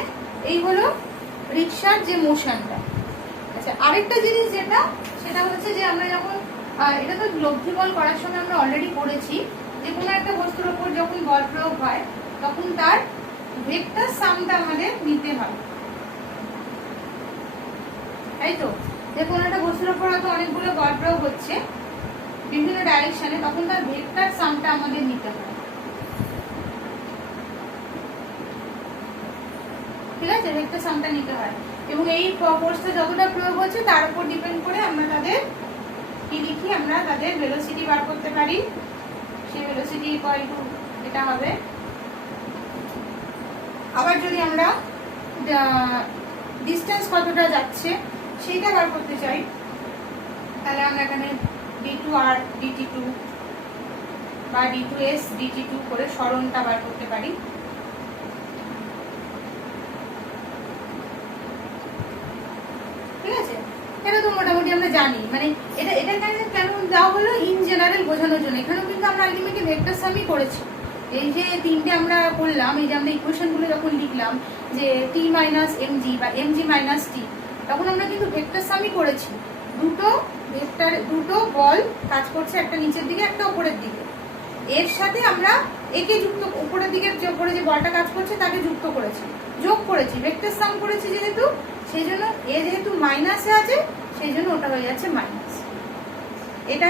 এই হলো রিক্সার যে মোশনটা। আচ্ছা, আরেকটা জিনিস যেটা, সেটা হচ্ছে যে আমরা যখন এটা তো লব্ধি বল করার সময় আমরা অলরেডি করেছি, যে কোনো একটা বস্তুর উপর যখন বল প্রয়োগ হয় তখন তার ভেক্টর সামটা আমাদের নিতে হয়, তাই তো। যে কোনো একটা বস্তুর উপর হয়তো অনেকগুলো বল প্রয়োগ হচ্ছে বিভিন্ন ডাইরেকশনে, তখন তার ভেক্টর সামটা আমাদের নিতে হয়। ঠিক আছে, ভেক্টর সামটা নিতে হয় এবং এই ফোর্সটা যতটা প্রয়োগ হচ্ছে তার উপর ডিপেন্ড করে আমরা তাদের কি লিখি, আমরা তাদের ভেলোসিটি বার করতে পারি। সেই ভেলোসিটি ইকুয়াল টু এটা হবে। আবার যদি আমরা ডিস্টেন্স কতটা যাচ্ছে সেইটা বার করতে চাই, তাহলে আমরা এখানে d2r dt2 বা d2s dt2 করে সরণটা বার করতে পারি। ঠিক আছে, এটা তো মোটামুটি আমরা জানি। মানে এটা কেন দেওয়া হলো, ইন জেনারেল বোঝানোর জন্য। এখানেও কিন্তু আমরা আলটিমেটলি ভেক্টর সামই করেছি। এই যে তিনটে আমরা করলাম, এই যে আমরা ইকুয়েশন গুলো যখন লিখলাম যে t মাইনাস mg বা mg মাইনাস t, তখন আমরা কিন্তু ভেক্টর সামই করেছি। দুটো বল কাজ করছে, একটা নিচের দিকে একটা উপরের দিকে। এর সাথে আমরা একে যুক্ত, উপরের দিকে উপরে যে বলটা কাজ করছে তাকে যুক্ত করেছি, যোগ করেছি, ভেক্টর সাম করেছি যেহেতু, সেই জন্য এ যেহেতু মাইনাসে আছে সেই জন্য ওটা হয়ে যাচ্ছে মাইনাস। এটা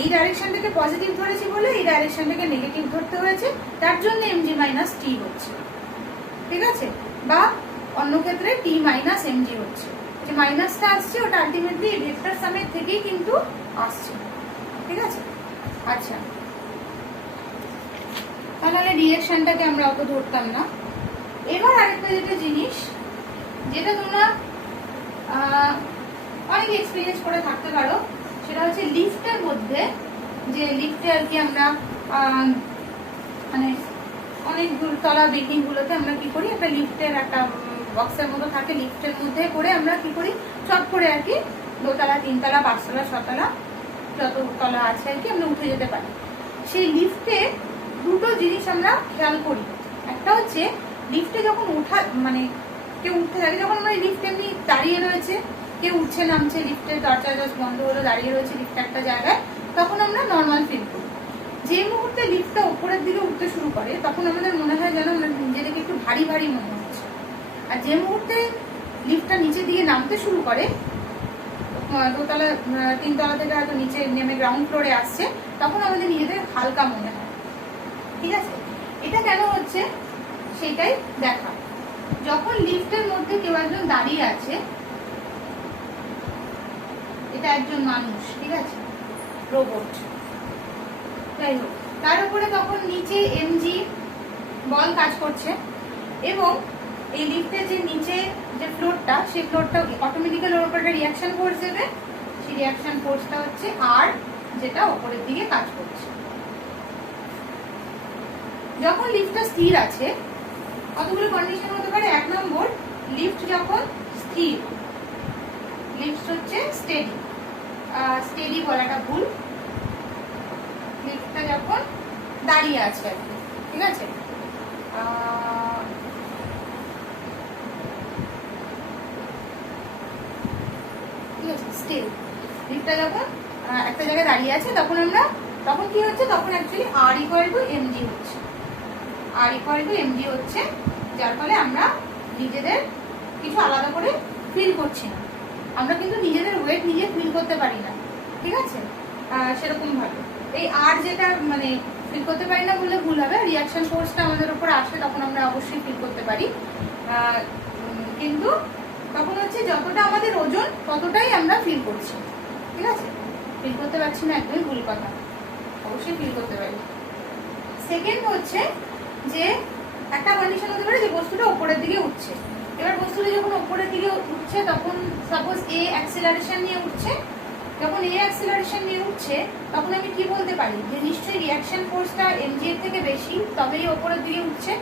এই ডাইরেকশনটাকে পজিটিভ ধরেছি বলে এই ডাইরেকশনটাকে নেগেটিভ ধরতে হয়েছে, তার জন্য mg মাইনাস t হচ্ছে। ঠিক আছে, বা অন্য ক্ষেত্রে t মাইনাস mg হচ্ছে। যে মাইনাসটা আসছে ওটা আলটিমেটলি ভেক্টর সামের থেকেই কিন্তু আসছে। ঠিক আছে, আচ্ছা, তাহলে ডিরেকশনটাকে আমরা অত ধরতাম না, এবার আরেকটা যেটা জিনিস, যেটা তোমরা অনেক এক্সপিরিয়েন্স করে থাকতে পারো, সেটা হচ্ছে লিফটের মধ্যে, যে লিফটে আর কি আমরা মানে অনেক দূরতলা বিল্ডিং গুলোতে আমরা কি করি, একটা লিফটের একটা বক্সের মতো থাকে, লিফটের মধ্যে করে আমরা কি করি, চট করে আর কি দোতলা, তিনতলা, পাঁচতলা, ছতলা, যত তলা আছে আর কি আমরা উঠে যেতে পারি। সেই লিফটে দুটো জিনিস আমরা খেয়াল করি। একটা হচ্ছে লিফটে যখন ওঠা মানে কেউ উঠতে থাকে, যখন আমরা লিফট এমনি দাঁড়িয়ে রয়েছে, কেউ উঠছে নামছে, লিফটের দরজা জাস্ট বন্ধ হলো, দাঁড়িয়ে রয়েছে লিফট একটা জায়গায়, তখন আমরা নর্মাল ফিল করি। যে মুহূর্তে লিফটটা উপরের দিকে উঠতে শুরু করে তখন আমাদের মনে হয় যেন আমরা নিজেদেরকে একটু ভারী ভারী মনে হচ্ছে। আর যে মুহূর্তে লিফটটা নিচের দিকে নামতে শুরু করে, দোতলা তিনতলা থেকে হয়তো নিচে নেমে গ্রাউন্ড ফ্লোরে আসছে, তখন আমাদের নিজেদের হালকা মনে হয়। ঠিক আছে, এটা কেন হচ্ছে সেটাই দেখা। যখন লিফটের মধ্যে কেউ একজন দাঁড়িয়ে আছে, এটা একজন মানুষ, ঠিক আছে, রোবট, যাই হোক, তার উপরে তখন নিচে এমজি বল কাজ করছে, এবং এই লিফটের যে নিচে যে ফ্লোরটা, সেই ফ্লোরটা অটোমেটিক্যালি ওর উপরে রিয়াকশন ফোর্স দেবে। সেই রিয়াকশন ফোর্সটা হচ্ছে আর, যেটা উপরের দিকে কাজ করছে। যখন লিফটটা স্থির আছে, কতগুলো কন্ডিশন হতে পারে। 1 নম্বর, লিফট যখন স্থির, লিফট হচ্ছে স্টেডি, স্টেডি বলাটা ভুল, লিফটটা যখন দাঁড়িয়ে আছে আর কি, ঠিক আছে, ঠিক আছে, স্টিল লিফটটা যখন একটা জায়গায় দাঁড়িয়ে আছে, তখন কি হচ্ছে, তখন actually R equal to MG হচ্ছে, আর ইকুয়াল টু এমজি হচ্ছে, যার ফলে আমরা নিজেদের কিছু আলাদা করে ফিল করছি না। আমরা কিন্তু নিজেদের ওয়েট নিজে ফিল করতে পারি না, ঠিক আছে, সেরকম ভাবে এই আর যেটা মানে ফিল করতে পারি না বললে ভুল হবে, রিয়াকশন ফোর্সটা আমাদের উপর আসে তখন আমরা অবশ্যই ফিল করতে পারি, কিন্তু তখন হচ্ছে যতটা আমাদের ওজন ততটাই আমরা ফিল করছি, ঠিক আছে, ফিল করতে পারছি না একদমই ভুল কথা, অবশ্যই ফিল করতে পারি। সেকেন্ড হচ্ছে যে একটা কন্ডিশন হতে পারে যে বস্তুটা উপরের দিকে উঠছে। এবার বস্তুটা যখন উপরের দিকে উঠছে, তখন সাপোজ এ অ্যাক্সিলারেশন নিয়ে উঠছে, যখন এ অ্যাক্সিলারেশন নিয়ে উঠছে তখন আমি কি বলতে পারি, যে নিশ্চয়ই রিয়াকশন ফোর্সটা এমজি এর থেকে বেশি, তবেই উপরের দিকে উঠছে,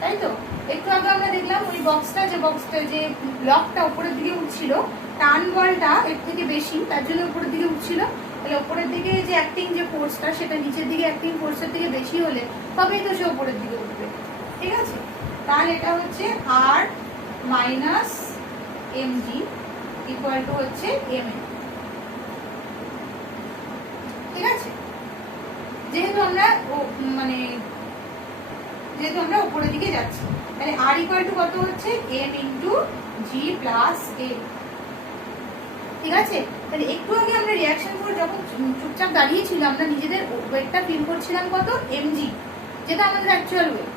তাই তো। একটু আগে আমরা দেখলাম ওই বক্সটা যে ব্লকটা উপরের দিকে উঠছিল, টান বলটা এর থেকে বেশি, তার জন্য উপরের দিকে উঠছিল। তাহলে উপরের দিকে যে অ্যাক্টিং যে ফোর্সটা, সেটা নিচের দিকে অ্যাক্টিং ফোর্সের থেকে বেশি হলে তবেই তো সে উপরের দিকে উঠবে, ঠিক আছে। তাহলে এটা হচ্ছে আর মাইনাস এমজি ইকুয়াল টু হচ্ছে এম এ, ঠিক আছে। যেহেতু আমরা উপরের দিকে যাচ্ছি, তাহলে আর ইকুয়াল টু কত হচ্ছে, এম ইন্টু জি প্লাস এ, ঠিক আছে। তাহলে একটু আগে আমরা রিয়াকশন ফোর্স যখন চুপচাপ দাঁড়িয়েছিল, আমরা নিজেদের ওয়েটটা ফিল করছিলাম কত, এমজি, যেটা আমাদের অ্যাকচুয়াল ওয়েট।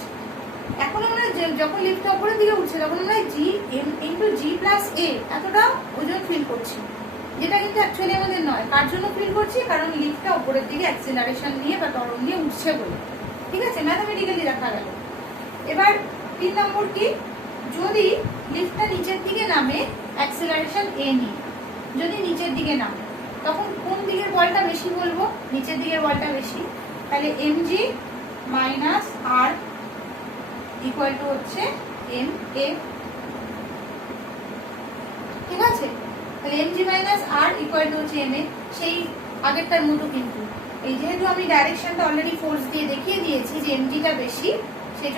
এখন আমরা যখন লিফটটা উপরের দিকে উঠছে, তখন আমরা G M into G plus A এতটা ওজন ফিল করছি, যেটা কিন্তু অ্যাকচুয়ালি আমাদের নয়। কার জন্য ফিল করছি, কারণ লিফটটা উপরের দিকে অ্যাক্সিলারেশন নিয়ে বা ত্বরণ নিয়ে উঠছে বলে, ঠিক আছে, ম্যাথামেটিক্যালি দেখা গেল। এবার 3 নম্বর কি, যদি লিফটটা নিচের দিকে নামে অ্যাক্সিলারেশন এ নিয়ে, যদি নিচের দিকে নামে, তখন কোন দিকের বলটা বেশি বলবো, নিচের দিকের বলটা বেশি। তাহলে MG minus R equal to হচ্ছে এম এ, ঠিক আছে। তাহলে MG minus R equal to হচ্ছে এম এ, সেই আগেরটার মতো। কিন্তু এই যেহেতু আমি ডাইরেকশনটা অলরেডি ফোর্স দিয়ে দেখিয়ে দিয়েছি যে এমজিটা বেশি,